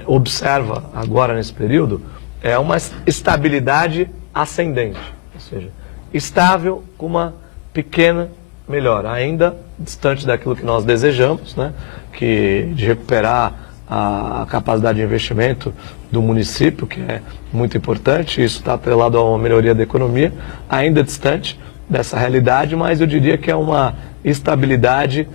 observa agora nesse período é uma estabilidade ascendente, ou seja, estável com uma pequena melhora, ainda distante daquilo que nós desejamos, né? Que de recuperar a capacidade de investimento do município, que é muito importante, isso está atrelado a uma melhoria da economia, ainda distante dessa realidade, mas eu diria que é uma estabilidade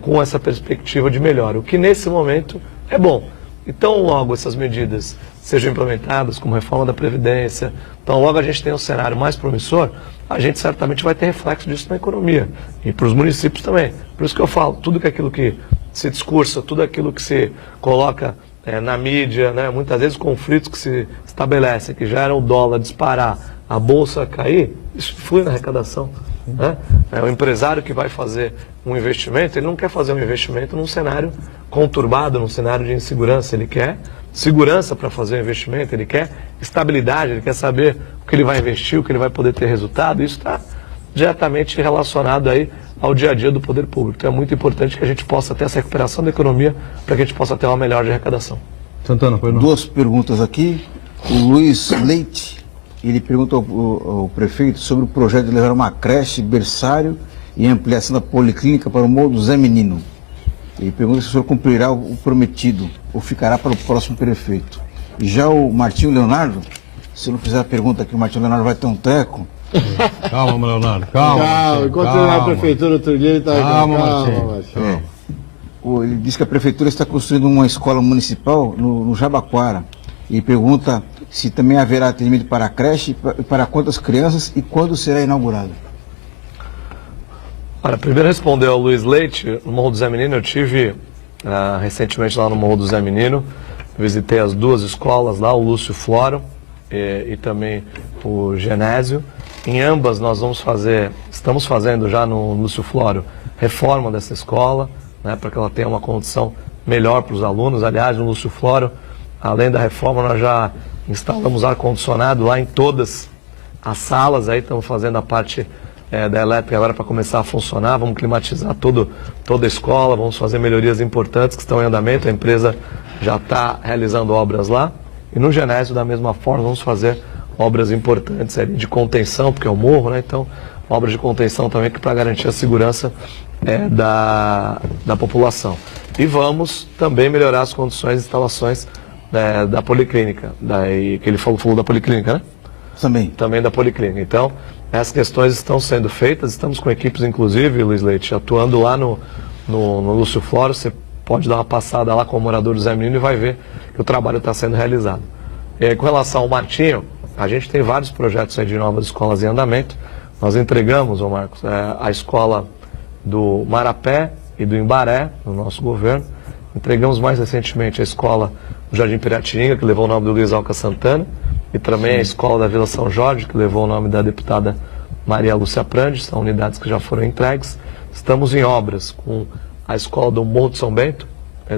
com essa perspectiva de melhora, o que nesse momento é bom. Então, logo essas medidas sejam implementadas, como reforma da Previdência, então logo a gente tem um cenário mais promissor, a gente certamente vai ter reflexo disso na economia e para os municípios também. Por isso que eu falo, tudo aquilo que se discursa, tudo aquilo que se coloca na mídia, né, muitas vezes conflitos que se estabelecem, que geram o dólar disparar, a bolsa cair, isso influi na arrecadação. Né? O empresário que vai fazer um investimento, ele não quer fazer um investimento num cenário conturbado, num cenário de insegurança, ele quer segurança para fazer o investimento, ele quer estabilidade, ele quer saber o que ele vai investir, o que ele vai poder ter resultado, isso está diretamente relacionado aí ao dia a dia do poder público. Então é muito importante que a gente possa ter essa recuperação da economia para que a gente possa ter uma melhor de arrecadação. Santana, foi não? Duas perguntas aqui. O Luiz Leite, ele pergunta ao prefeito sobre o projeto de levar uma creche, berçário e ampliação da policlínica para o Morro do Zé Menino. Ele pergunta se o senhor cumprirá o prometido ou ficará para o próximo prefeito. Já o Martinho Leonardo, se eu não fizer a pergunta aqui, o Martinho Leonardo vai ter um treco. Calma, Leonardo, calma. Enquanto ele na prefeitura outro dia, ele está Calma. Ele diz que a prefeitura está construindo uma escola municipal no Jabaquara. E pergunta se também haverá atendimento para a creche, para quantas crianças e quando será inaugurado. Olha, primeiro responder ao Luiz Leite, no Morro do Zé Menino, eu tive recentemente lá no Morro do Zé Menino, visitei as duas escolas lá, o Lúcio Floro e também o Genésio. Em ambas nós estamos fazendo já no Lúcio Floro, reforma dessa escola, né, para que ela tenha uma condição melhor para os alunos. Aliás, no Lúcio Floro, além da reforma, nós já instalamos ar-condicionado lá em todas as salas, aí estamos fazendo a parte da elétrica agora para começar a funcionar, vamos climatizar toda a escola, vamos fazer melhorias importantes que estão em andamento, a empresa já está realizando obras lá. E no Genésio, da mesma forma, vamos fazer obras importantes ali de contenção, porque é o morro, né? Então, obras de contenção também para garantir a segurança da população. E vamos também melhorar as condições de instalações da policlínica, que ele falou da policlínica, né? Também da policlínica. Então, essas questões estão sendo feitas, estamos com equipes, inclusive, Luiz Leite, atuando lá no Lúcio Floro. Você pode dar uma passada lá com o morador do Zé Menino e vai ver que o trabalho está sendo realizado. Com relação ao Martinho, a gente tem vários projetos aí de novas escolas em andamento. Nós entregamos, ô Marcos, a escola do Marapé e do Imbaré, no nosso governo. Entregamos mais recentemente a escola do Jardim Piratininga, que levou o nome do Luiz Alca Santana, e também a escola da Vila São Jorge, que levou o nome da deputada Maria Lúcia Prandes. São unidades que já foram entregues. Estamos em obras com a escola do Morro de São Bento,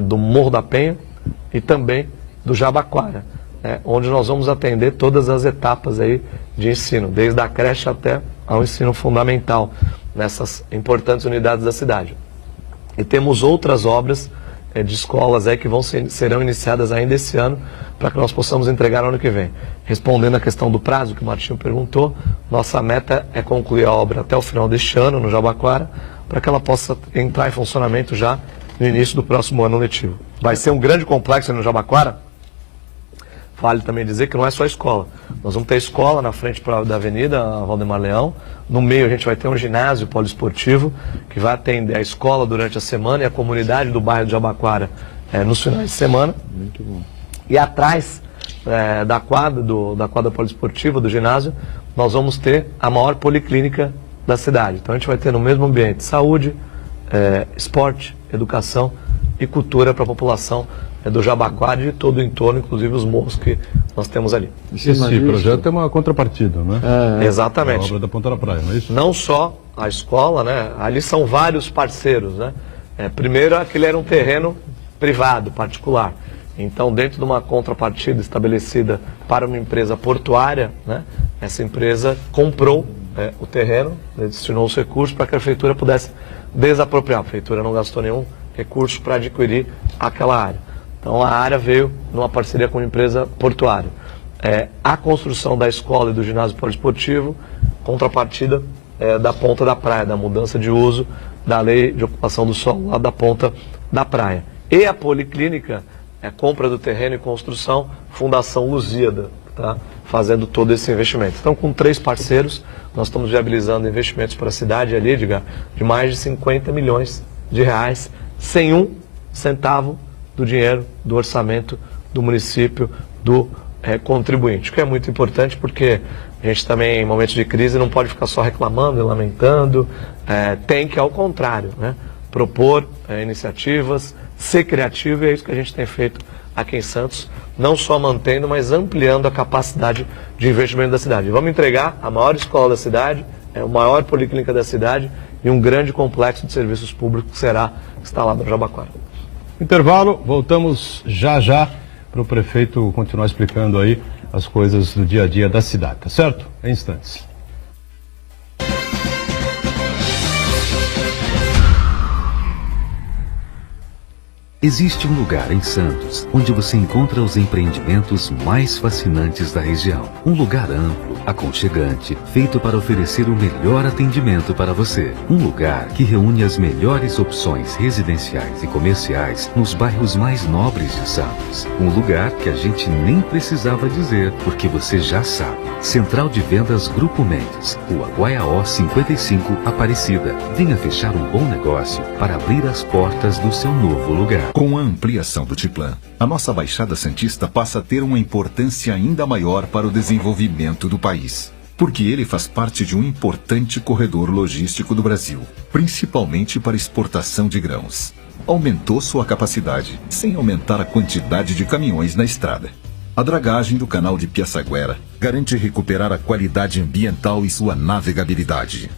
do Morro da Penha e também do Jabaquara, onde nós vamos atender todas as etapas aí de ensino, desde a creche até ao ensino fundamental, nessas importantes unidades da cidade. E temos outras obras de escolas aí que serão iniciadas ainda esse ano, para que nós possamos entregar no ano que vem. Respondendo à questão do prazo que o Martinho perguntou, nossa meta é concluir a obra até o final deste ano, no Jabaquara, para que ela possa entrar em funcionamento já no início do próximo ano letivo. Vai ser um grande complexo no Jabaquara. Vale também dizer que não é só escola. Nós vamos ter escola na frente da Avenida Valdemar Leão. No meio a gente vai ter um ginásio poliesportivo que vai atender a escola durante a semana e a comunidade do bairro de Jabaquara nos finais de semana. Muito bom. E atrás da quadra poliesportiva, do ginásio, nós vamos ter a maior policlínica da cidade. Então a gente vai ter no mesmo ambiente saúde, esporte, educação e cultura para a população do Jabaquara e de todo o entorno, inclusive os morros que nós temos ali. Esse projeto é uma contrapartida, né? Exatamente. A obra da Ponta da Praia, não é isso? Não só a escola, né? Ali são vários parceiros, né? Primeiro, aquele era um terreno privado, particular. Então, dentro de uma contrapartida estabelecida para uma empresa portuária, né? Essa empresa comprou o terreno, destinou os recursos para que a prefeitura pudesse desapropriar. A prefeitura não gastou nenhum recurso para adquirir aquela área. Então a área veio numa parceria com uma empresa portuária. A construção da escola e do ginásio poliesportivo, contrapartida da Ponta da Praia, da mudança de uso da lei de ocupação do solo lá da Ponta da Praia. E a policlínica, compra do terreno e construção, Fundação Lusíada, tá? Fazendo todo esse investimento. Então, com 3 parceiros, nós estamos viabilizando investimentos para a cidade ali, de mais de 50 milhões de reais, sem um centavo do dinheiro do orçamento do município, do contribuinte, o que é muito importante porque a gente também, em momentos de crise, não pode ficar só reclamando e lamentando, tem que, ao contrário, né, propor iniciativas, ser criativo, e é isso que a gente tem feito aqui em Santos, não só mantendo, mas ampliando a capacidade de investimento da cidade. Vamos entregar a maior escola da cidade, a maior policlínica da cidade e um grande complexo de serviços públicos que será instalado no Jabaquara. Intervalo, voltamos já para o prefeito continuar explicando aí as coisas do dia a dia da cidade, tá certo? Em instantes. Existe um lugar em Santos onde você encontra os empreendimentos mais fascinantes da região. Um lugar amplo, aconchegante, feito para oferecer o melhor atendimento para você. Um lugar que reúne as melhores opções residenciais e comerciais nos bairros mais nobres de Santos. Um lugar que a gente nem precisava dizer, porque você já sabe. Central de Vendas Grupo Mendes, Rua Guaiaó 55, Aparecida. Venha fechar um bom negócio para abrir as portas do seu novo lugar. Com a ampliação do Tiplan, a nossa Baixada Santista passa a ter uma importância ainda maior para o desenvolvimento do país, porque ele faz parte de um importante corredor logístico do Brasil, principalmente para exportação de grãos. Aumentou sua capacidade, sem aumentar a quantidade de caminhões na estrada. A dragagem do canal de Piaçaguera garante recuperar a qualidade ambiental e sua navegabilidade.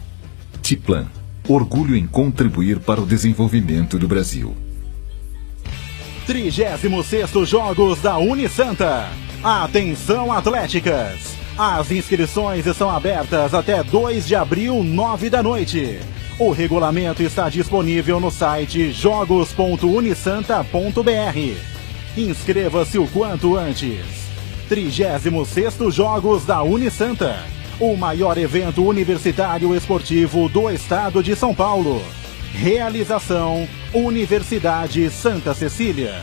Tiplan, orgulho em contribuir para o desenvolvimento do Brasil. 36º Jogos da Unisanta. Atenção, atléticas! As inscrições estão abertas até 2 de abril, 9 da noite. O regulamento está disponível no site jogos.unisanta.br. Inscreva-se o quanto antes. 36º Jogos da Unisanta. O maior evento universitário esportivo do estado de São Paulo. Realização Universidade Santa Cecília.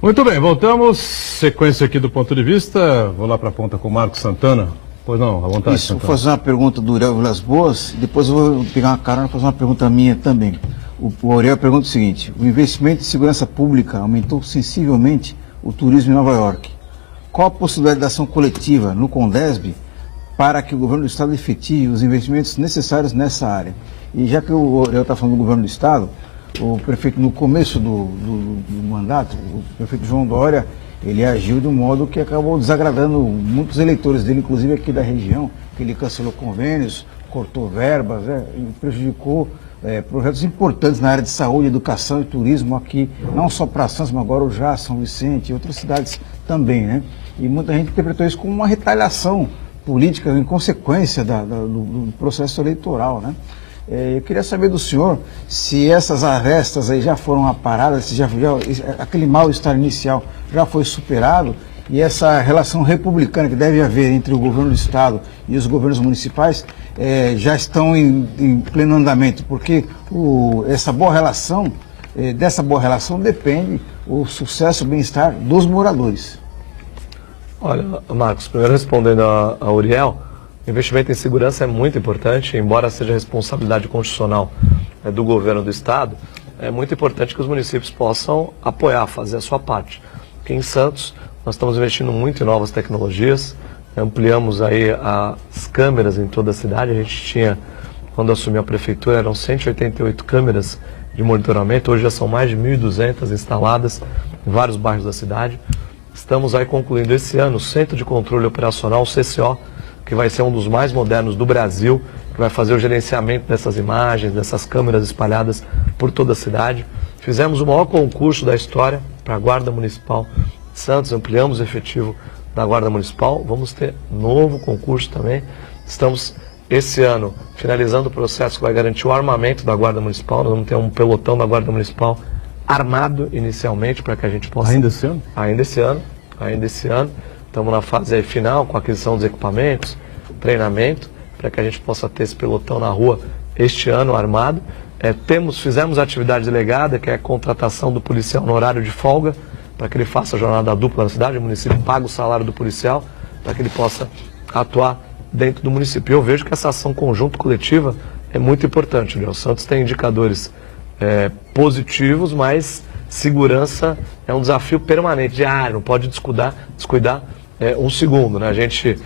Muito bem, voltamos. Sequência aqui do ponto de vista. Vou lá para a ponta com o Marcos Santana. Pois não, à vontade. Isso, Santana. vou fazer uma pergunta do Uriel Vilas Boas, depois eu vou pegar uma carona e fazer uma pergunta minha também. O Uriel pergunta o seguinte: o investimento em segurança pública aumentou sensivelmente o turismo em Nova York. Qual a possibilidade de ação coletiva no CONDESB para que o governo do Estado efetive os investimentos necessários nessa área? E já que o Uriel está falando do governo do Estado, o prefeito, no começo do mandato, o prefeito João Dória, ele agiu de um modo que acabou desagradando muitos eleitores dele, inclusive aqui da região, que ele cancelou convênios, cortou verbas, e prejudicou projetos importantes na área de saúde, educação e turismo aqui, não só para Santos, mas agora o Já, São Vicente e outras cidades também, né? E muita gente interpretou isso como uma retaliação política em consequência do processo eleitoral, né? Eu queria saber do senhor se essas arestas aí já foram aparadas, se aquele mal-estar inicial já foi superado e essa relação republicana que deve haver entre o governo do Estado e os governos municipais já estão em pleno andamento, porque dessa boa relação depende o sucesso e o bem-estar dos moradores. Olha, Marcos, primeiro respondendo a Uriel, o investimento em segurança é muito importante, embora seja responsabilidade constitucional do governo do Estado, é muito importante que os municípios possam apoiar, fazer a sua parte. Aqui em Santos, nós estamos investindo muito em novas tecnologias, ampliamos aí as câmeras em toda a cidade. A gente tinha, quando assumiu a prefeitura, eram 188 câmeras de monitoramento, hoje já são mais de 1.200 instaladas em vários bairros da cidade. Estamos aí concluindo esse ano o Centro de Controle Operacional, o CCO, que vai ser um dos mais modernos do Brasil, que vai fazer o gerenciamento dessas imagens, dessas câmeras espalhadas por toda a cidade. Fizemos o maior concurso da história para a Guarda Municipal de Santos, ampliamos o efetivo da Guarda Municipal, vamos ter novo concurso também. Estamos, esse ano, finalizando o processo que vai garantir o armamento da Guarda Municipal. Nós vamos ter um pelotão da Guarda Municipal armado inicialmente para que a gente possa... Ainda esse ano? Ainda esse ano. Estamos na fase aí final com a aquisição dos equipamentos, treinamento, para que a gente possa ter esse pelotão na rua este ano armado. Fizemos a atividade delegada, que é a contratação do policial no horário de folga, para que ele faça a jornada dupla na cidade. O município paga o salário do policial, para que ele possa atuar dentro do município. Eu vejo que essa ação conjunta coletiva é muito importante. O Santos tem indicadores positivos, mas segurança é um desafio permanente. Não pode descuidar um segundo, né? A gente,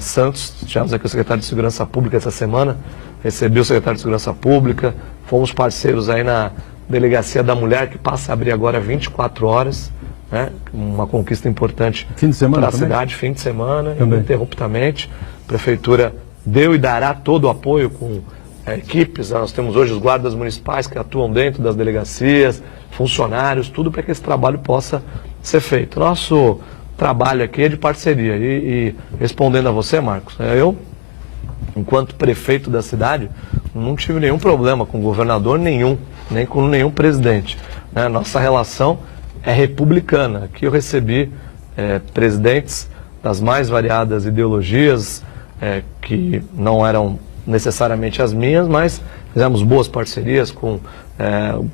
Santos, tivemos aqui o secretário de Segurança Pública essa semana, recebi o secretário de Segurança Pública, fomos parceiros aí na Delegacia da Mulher, que passa a abrir agora 24 horas, né? Uma conquista importante para a cidade, fim de semana, ininterruptamente. A Prefeitura deu e dará todo o apoio com equipes. Nós temos hoje os guardas municipais que atuam dentro das delegacias, funcionários, tudo para que esse trabalho possa ser feito. Nosso trabalho aqui é de parceria. E respondendo a você, Marcos, eu, enquanto prefeito da cidade, não tive nenhum problema com governador nenhum, nem com nenhum presidente. Nossa relação é republicana. Aqui eu recebi presidentes das mais variadas ideologias, que não eram necessariamente as minhas, mas fizemos boas parcerias com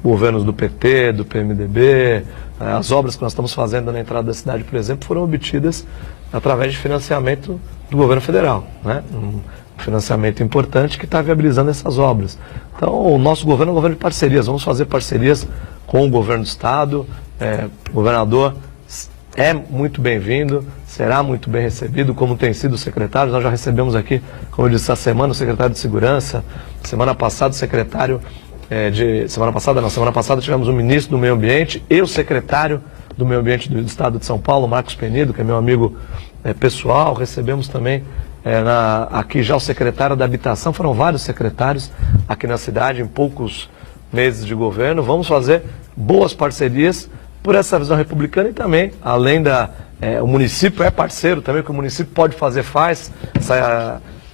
governos do PT, do PMDB. As obras que nós estamos fazendo na entrada da cidade, por exemplo, foram obtidas através de financiamento do governo federal, né? Um financiamento importante que está viabilizando essas obras. Então, o nosso governo é um governo de parcerias. Vamos fazer parcerias com o governo do estado. O governador é muito bem-vindo, será muito bem recebido, como tem sido o secretário. Nós já recebemos aqui, como eu disse, essa semana o secretário de Segurança, semana passada o secretário semana passada tivemos o ministro do Meio Ambiente e o secretário do Meio Ambiente do Estado de São Paulo, Marcos Penido, que é meu amigo pessoal. Recebemos também aqui já o secretário da Habitação. Foram vários secretários aqui na cidade em poucos meses de governo. Vamos fazer boas parcerias por essa visão republicana e também, além o município é parceiro também, o que o município pode fazer, faz.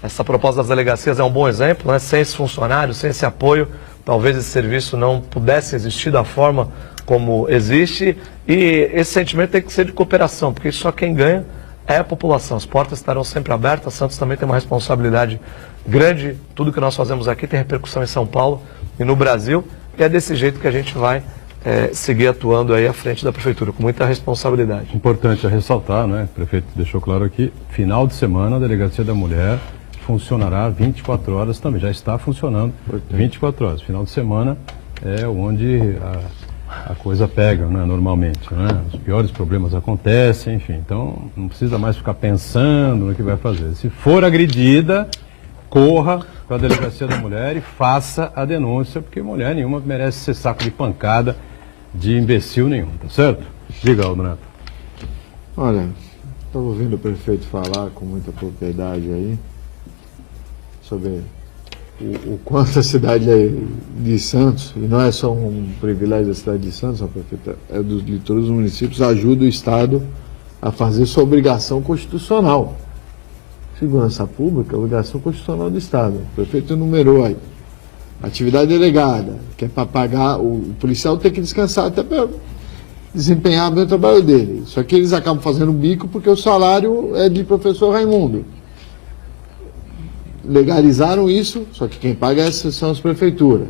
Essa proposta das delegacias é um bom exemplo, né? Sem esses funcionários, sem esse apoio, talvez esse serviço não pudesse existir da forma como existe. E esse sentimento tem que ser de cooperação, porque só quem ganha é a população. As portas estarão sempre abertas. Santos também tem uma responsabilidade grande. Tudo que nós fazemos aqui tem repercussão em São Paulo e no Brasil. E é desse jeito que a gente vai seguir atuando aí à frente da Prefeitura, com muita responsabilidade. Importante ressaltar, né? O prefeito deixou claro aqui, final de semana a Delegacia da Mulher funcionará 24 horas também, já está funcionando 24 horas. Final de semana é onde a coisa pega, né, normalmente, né? Os piores problemas acontecem, enfim, então não precisa mais ficar pensando no que vai fazer. Se for agredida, corra para a Delegacia da Mulher e faça a denúncia, porque mulher nenhuma merece ser saco de pancada de imbecil nenhum, tá certo? Diga, Aldo Neto. Olha, estava ouvindo o prefeito falar com muita propriedade aí sobre o quanto a cidade de Santos, e não é só um privilégio da cidade de Santos, a prefeita, é de todos os municípios, ajuda o Estado a fazer sua obrigação constitucional. Segurança pública é obrigação constitucional do Estado. O prefeito enumerou aí. Atividade delegada, que é para pagar, o policial tem que descansar até para desempenhar bem o trabalho dele. Só que eles acabam fazendo bico porque o salário é de professor Raimundo. Legalizaram isso, só que quem paga são as prefeituras.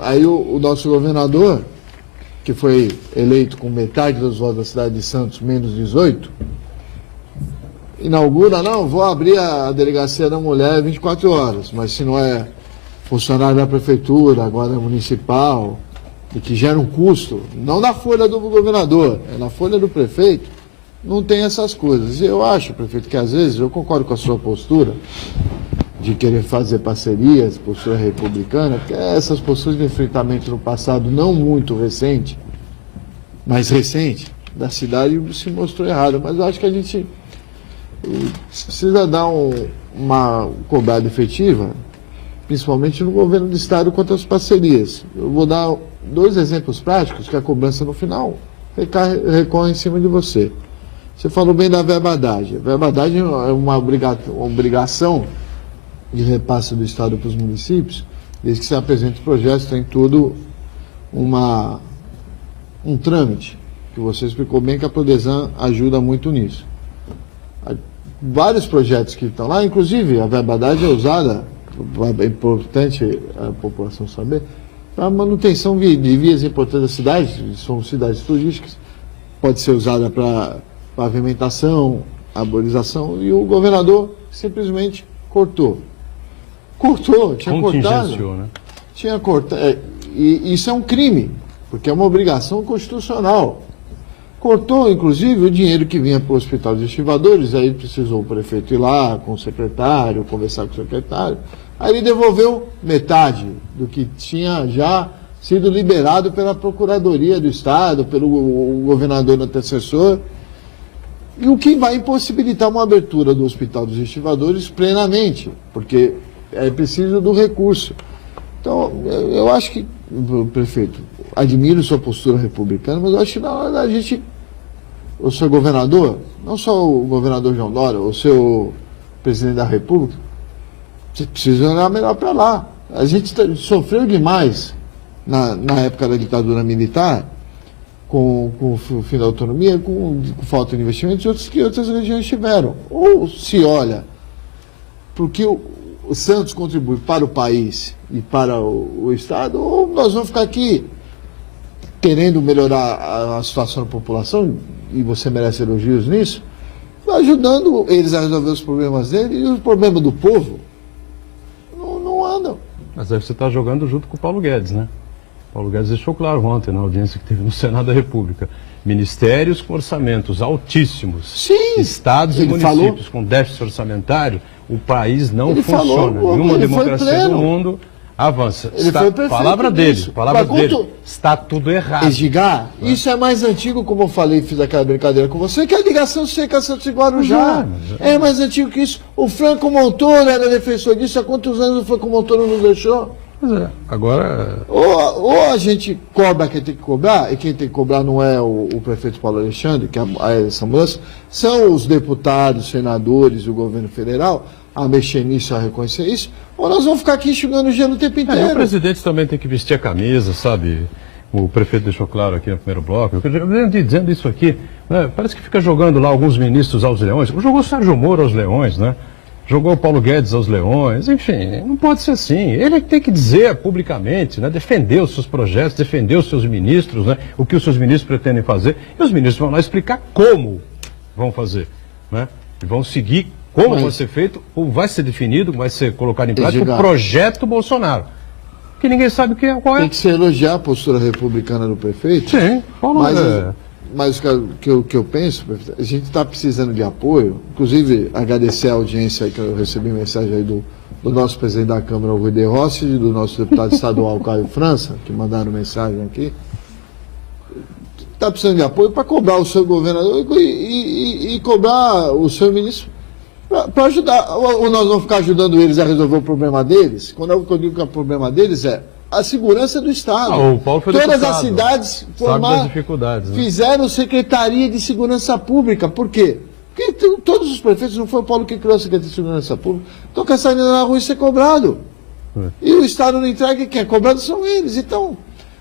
Aí o nosso governador, que foi eleito com metade dos votos da cidade de Santos, menos 18, inaugura, vou abrir a Delegacia da Mulher 24 horas, mas se não é funcionário da prefeitura, agora é municipal, e que gera um custo, não na folha do governador, é na folha do prefeito, não tem essas coisas. E eu acho, prefeito, que às vezes, eu concordo com a sua postura, de querer fazer parcerias, postura republicana, porque essas posturas de enfrentamento no passado, não muito recente, mas recente, da cidade se mostrou errada. Mas eu acho que a gente precisa dar uma cobrada efetiva, principalmente no governo do estado, quanto às parcerias. Eu vou dar 2 exemplos práticos que a cobrança no final recorre em cima de você. Você falou bem da verbadagem. A verbadagem é uma obrigação de repasse do estado para os municípios, desde que se apresente o projeto, tem todo um trâmite, que você explicou bem que a Prodesan ajuda muito nisso. Vários projetos que estão lá, inclusive a verbadagem é usada, é importante a população saber, para a manutenção de vias importantes da cidade, são cidades turísticas, pode ser usada para pavimentação, arborização, e o governador simplesmente cortou. Tinha cortado. Né? Tinha cortado. E isso é um crime, porque é uma obrigação constitucional. Cortou, inclusive, o dinheiro que vinha para o Hospital dos Estivadores, aí precisou o prefeito ir lá com o secretário, conversar com o secretário. Aí ele devolveu metade do que tinha já sido liberado pela Procuradoria do Estado, pelo governador antecessor, e o que vai impossibilitar uma abertura do Hospital dos Estivadores plenamente, porque é preciso do recurso. Então, eu acho que, prefeito, admiro sua postura republicana, mas eu acho que na hora da gente, o seu governador, não só o governador João Dória, o seu presidente da República, você precisa olhar melhor para lá. A gente sofreu demais na época da ditadura militar, com o fim da autonomia, com falta de investimentos, que outras regiões tiveram. Ou se olha para o que o Santos contribui para o país e para o Estado, ou nós vamos ficar aqui querendo melhorar a situação da população, e você merece elogios nisso, ajudando eles a resolver os problemas deles, e os problemas do povo não andam. Mas aí você está jogando junto com o Paulo Guedes, né? Paulo Guedes deixou claro ontem, na audiência que teve no Senado da República. Ministérios com orçamentos altíssimos, sim, estados e municípios com déficit orçamentário, o país não funciona. Nenhuma democracia do mundo avança. Palavra dele, está tudo errado. Edgar, isso é mais antigo, como eu falei, fiz aquela brincadeira com você, que a ligação seca Santos e Guarujá. É mais antigo que isso. O Franco Montoro era defensor disso. Há quantos anos o Franco Montoro nos deixou? Pois é, agora... Ou a gente cobra quem tem que cobrar, e quem tem que cobrar não é o prefeito Paulo Alexandre, que é essa mudança, são os deputados, senadores e o governo federal a mexer nisso, a reconhecer isso, ou nós vamos ficar aqui enxugando gelo o tempo inteiro. O presidente também tem que vestir a camisa, sabe? O prefeito deixou claro aqui no primeiro bloco. Eu venho dizendo isso aqui, né? Parece que fica jogando lá alguns ministros aos leões. Jogou o Sérgio Moro aos leões, né? Jogou o Paulo Guedes aos leões, enfim, não pode ser assim. Ele é que tem que dizer publicamente, né, defender os seus projetos, defender os seus ministros, né, o que os seus ministros pretendem fazer, e os ministros vão lá explicar como vão fazer, né, e vão seguir como vai ser feito, ou vai ser definido, vai ser colocado em prática o projeto Bolsonaro, que ninguém sabe qual é. Tem que se elogiar a postura republicana do prefeito. Sim, mas o que eu penso, a gente está precisando de apoio, inclusive agradecer a audiência aí, que eu recebi mensagem aí do nosso presidente da Câmara, o Rui de Rossi, e do nosso deputado estadual, Caio França, que mandaram mensagem aqui. Está precisando de apoio para cobrar o seu governador e cobrar o seu ministro para ajudar. Ou nós vamos ficar ajudando eles a resolver o problema deles? Quando eu digo que o problema deles é a segurança do Estado. O Paulo foi Todas as cidades fizeram Secretaria de Segurança Pública. Por quê? Porque todos os prefeitos, não foi o Paulo que criou a Secretaria de Segurança Pública, estão com essa na rua e ser cobrado. E o Estado não entrega, e quem é cobrado são eles. Então,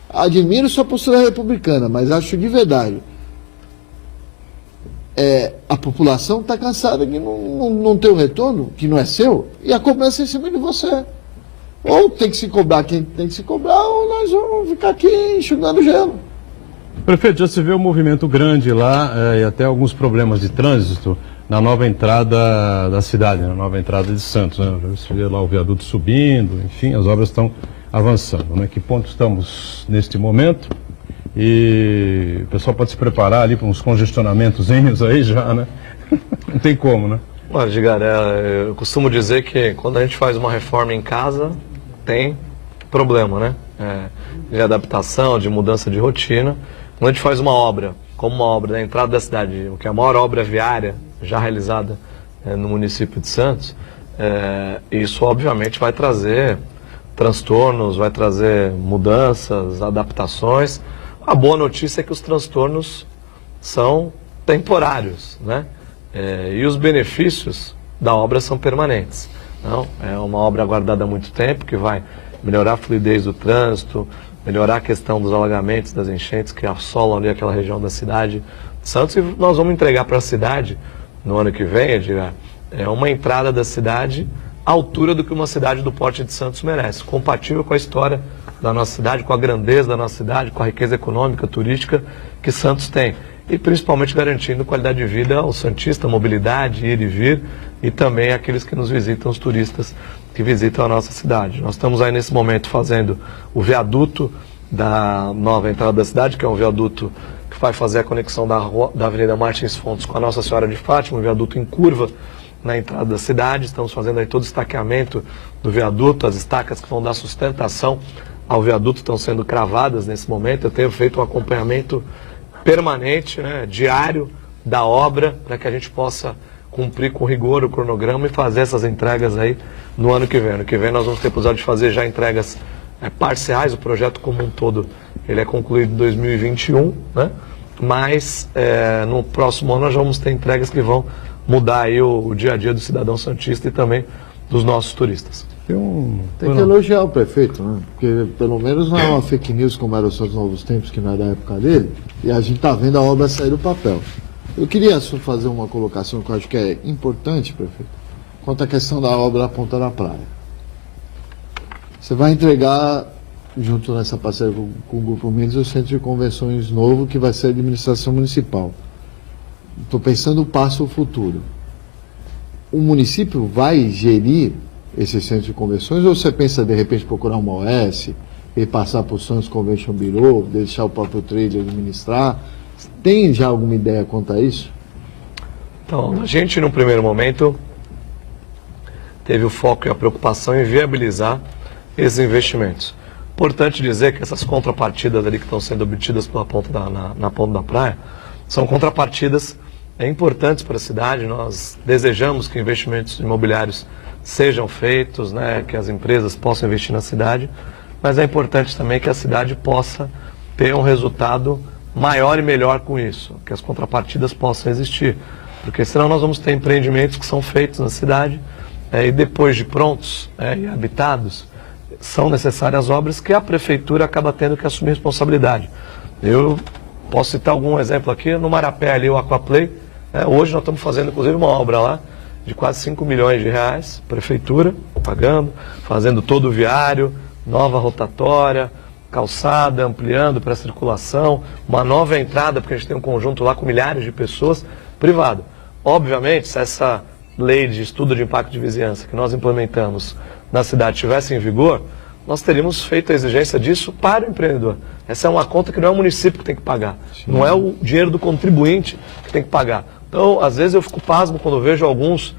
admiro sua postura republicana, mas acho de verdade. A população está cansada de não ter o retorno, que não é seu, e a cobrança é em cima de você. Ou tem que se cobrar quem tem que se cobrar, ou nós vamos ficar aqui enxugando gelo. Prefeito, já se vê um movimento grande lá e até alguns problemas de trânsito na nova entrada da cidade, na nova entrada de Santos. Né? Já se vê lá o viaduto subindo, enfim, as obras estão avançando. Né? Que ponto estamos neste momento? E o pessoal pode se preparar ali para uns congestionamentozinhos aí já, né? Não tem como, né? Olha, Edgar, eu costumo dizer que quando a gente faz uma reforma em casa, tem problema, né? De adaptação, de mudança de rotina. Quando a gente faz uma obra, como uma obra da entrada da cidade, que é a maior obra viária já realizada no município de Santos, isso obviamente vai trazer transtornos, vai trazer mudanças, adaptações. A boa notícia é que os transtornos são temporários, né? E os benefícios da obra são permanentes. Não? É uma obra aguardada há muito tempo, que vai melhorar a fluidez do trânsito, melhorar a questão dos alagamentos, das enchentes que assolam ali aquela região da cidade de Santos. E nós vamos entregar para a cidade, no ano que vem, Edgar, uma entrada da cidade à altura do que uma cidade do porte de Santos merece, compatível com a história da nossa cidade, com a grandeza da nossa cidade, com a riqueza econômica, turística que Santos tem. e principalmente garantindo qualidade de vida ao santista, mobilidade, ir e vir, e também aqueles que nos visitam, os turistas que visitam a nossa cidade. Nós estamos aí nesse momento fazendo o viaduto da nova entrada da cidade, que é um viaduto que vai fazer a conexão da Avenida Martins Fontes com a Nossa Senhora de Fátima, um viaduto em curva na entrada da cidade. Estamos fazendo aí todo o estaqueamento do viaduto, as estacas que vão dar sustentação ao viaduto estão sendo cravadas nesse momento. Eu tenho feito um acompanhamento permanente, né, diário da obra, para que a gente possa cumprir com rigor o cronograma e fazer essas entregas aí no ano que vem. Ano que vem nós vamos ter possibilidade de fazer já entregas parciais. O projeto como um todo ele é concluído em 2021, né? Mas no próximo ano nós vamos ter entregas que vão mudar aí o dia a dia do cidadão santista e também dos nossos turistas. Tem que elogiar o prefeito, né? Porque pelo menos não é uma fake news como era os seus Novos Tempos, que não é da época dele, e a gente está vendo a obra sair do papel. Eu queria só fazer uma colocação que eu acho que é importante, prefeito, quanto à questão da obra da Ponta da Praia. Você vai entregar, junto nessa parceria com o Grupo Mendes, o Centro de Convenções novo, que vai ser a administração municipal. Estou pensando o passo futuro. O município vai gerir esse centro de convenções, ou você pensa de repente procurar uma OS e passar para o Santos Convention Bureau, deixar o próprio trade administrar? Tem já alguma ideia quanto a isso? Então, a gente no primeiro momento teve o foco e a preocupação em viabilizar esses investimentos. Importante dizer que essas contrapartidas ali que estão sendo obtidas pela ponta na Ponta da Praia são contrapartidas importantes para a cidade. Nós desejamos que investimentos imobiliários sejam feitos, né, que as empresas possam investir na cidade, mas é importante também que a cidade possa ter um resultado maior e melhor com isso, que as contrapartidas possam existir, porque senão nós vamos ter empreendimentos que são feitos na cidade e depois de prontos e habitados, são necessárias obras que a prefeitura acaba tendo que assumir responsabilidade. Eu posso citar algum exemplo aqui, no Marapé ali, o Aquaplay, hoje nós estamos fazendo inclusive uma obra lá, de quase 5 milhões de reais, prefeitura pagando, fazendo todo o viário, nova rotatória, calçada, ampliando para a circulação, uma nova entrada, porque a gente tem um conjunto lá com milhares de pessoas, privado. Obviamente, se essa lei de estudo de impacto de vizinhança que nós implementamos na cidade estivesse em vigor, nós teríamos feito a exigência disso para o empreendedor. Essa é uma conta que não é o município que tem que pagar, não é o dinheiro do contribuinte que tem que pagar. Então, às vezes eu fico pasmo quando vejo alguns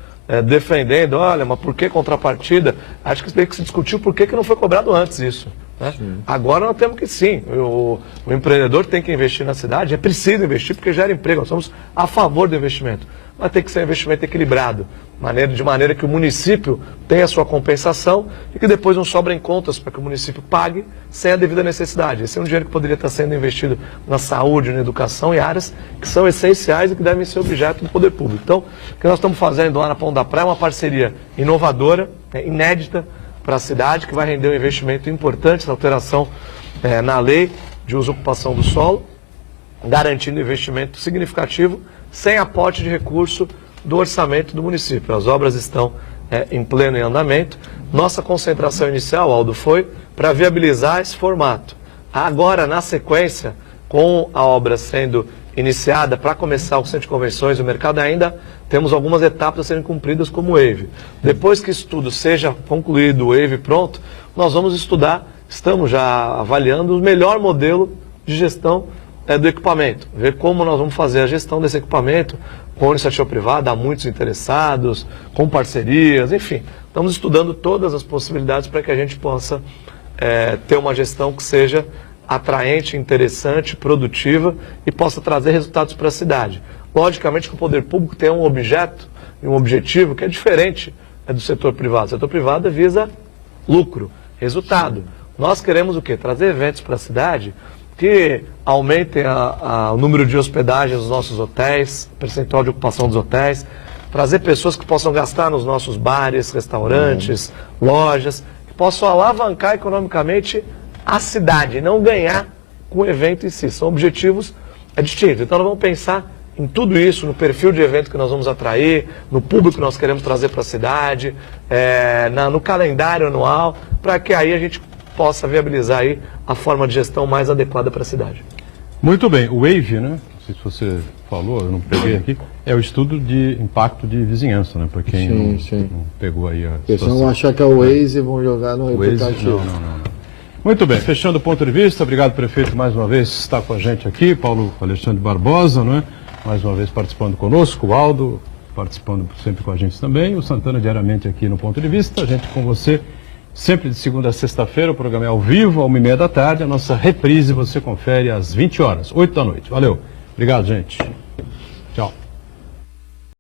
defendendo, olha, mas por que contrapartida? Acho que tem que se discutir por que não foi cobrado antes isso. Né? Agora nós temos que sim, o empreendedor tem que investir na cidade, é preciso investir porque gera emprego, nós somos a favor do investimento, mas tem que ser um investimento equilibrado, de maneira que o município tenha a sua compensação e que depois não sobrem contas para que o município pague sem a devida necessidade. Esse é um dinheiro que poderia estar sendo investido na saúde, na educação e áreas que são essenciais e que devem ser objeto do poder público. Então, o que nós estamos fazendo lá na Ponta da Praia é uma parceria inovadora, inédita para a cidade, que vai render um investimento importante, essa alteração na lei de uso e ocupação do solo, garantindo investimento significativo, sem aporte de recurso do orçamento do município. As obras estão em pleno andamento. Nossa concentração inicial, Aldo, foi para viabilizar esse formato. Agora, na sequência, com a obra sendo iniciada para começar o centro de convenções, o mercado ainda temos algumas etapas a serem cumpridas como wave. Depois que isso tudo seja concluído, o wave pronto, nós vamos estudar, estamos já avaliando o melhor modelo de gestão do equipamento, ver como nós vamos fazer a gestão desse equipamento com iniciativa privada, há muitos interessados, com parcerias, enfim. Estamos estudando todas as possibilidades para que a gente possa ter uma gestão que seja atraente, interessante, produtiva e possa trazer resultados para a cidade. Logicamente que o poder público tem um objeto e um objetivo que é diferente do setor privado. O setor privado visa lucro, resultado. Nós queremos o quê? Trazer eventos para a cidade que aumentem o número de hospedagens nos nossos hotéis, percentual de ocupação dos hotéis, trazer pessoas que possam gastar nos nossos bares, restaurantes, lojas, que possam alavancar economicamente a cidade, não ganhar com o evento em si. São objetivos distintos. Então nós vamos pensar em tudo isso, no perfil de evento que nós vamos atrair, no público que nós queremos trazer para a cidade, no calendário anual, para que aí a gente possa viabilizar aí a forma de gestão mais adequada para a cidade. Muito bem, o Wave, né? sei se você falou, eu não peguei aqui, é o estudo de impacto de vizinhança, né? Para quem não pegou aí a Porque senão situação. vão achar que é o Waze e vão jogar no aplicativo. Não. Muito bem, fechando o ponto de vista, obrigado, prefeito, mais uma vez está com a gente aqui, Paulo Alexandre Barbosa, não é? Mais uma vez participando conosco, o Aldo participando sempre com a gente também, o Santana diariamente aqui no ponto de vista, a gente com você sempre de segunda a sexta-feira, o programa é ao vivo, às 1h30 da tarde, a nossa reprise você confere às 20 horas, 8 da noite. Valeu, obrigado, gente.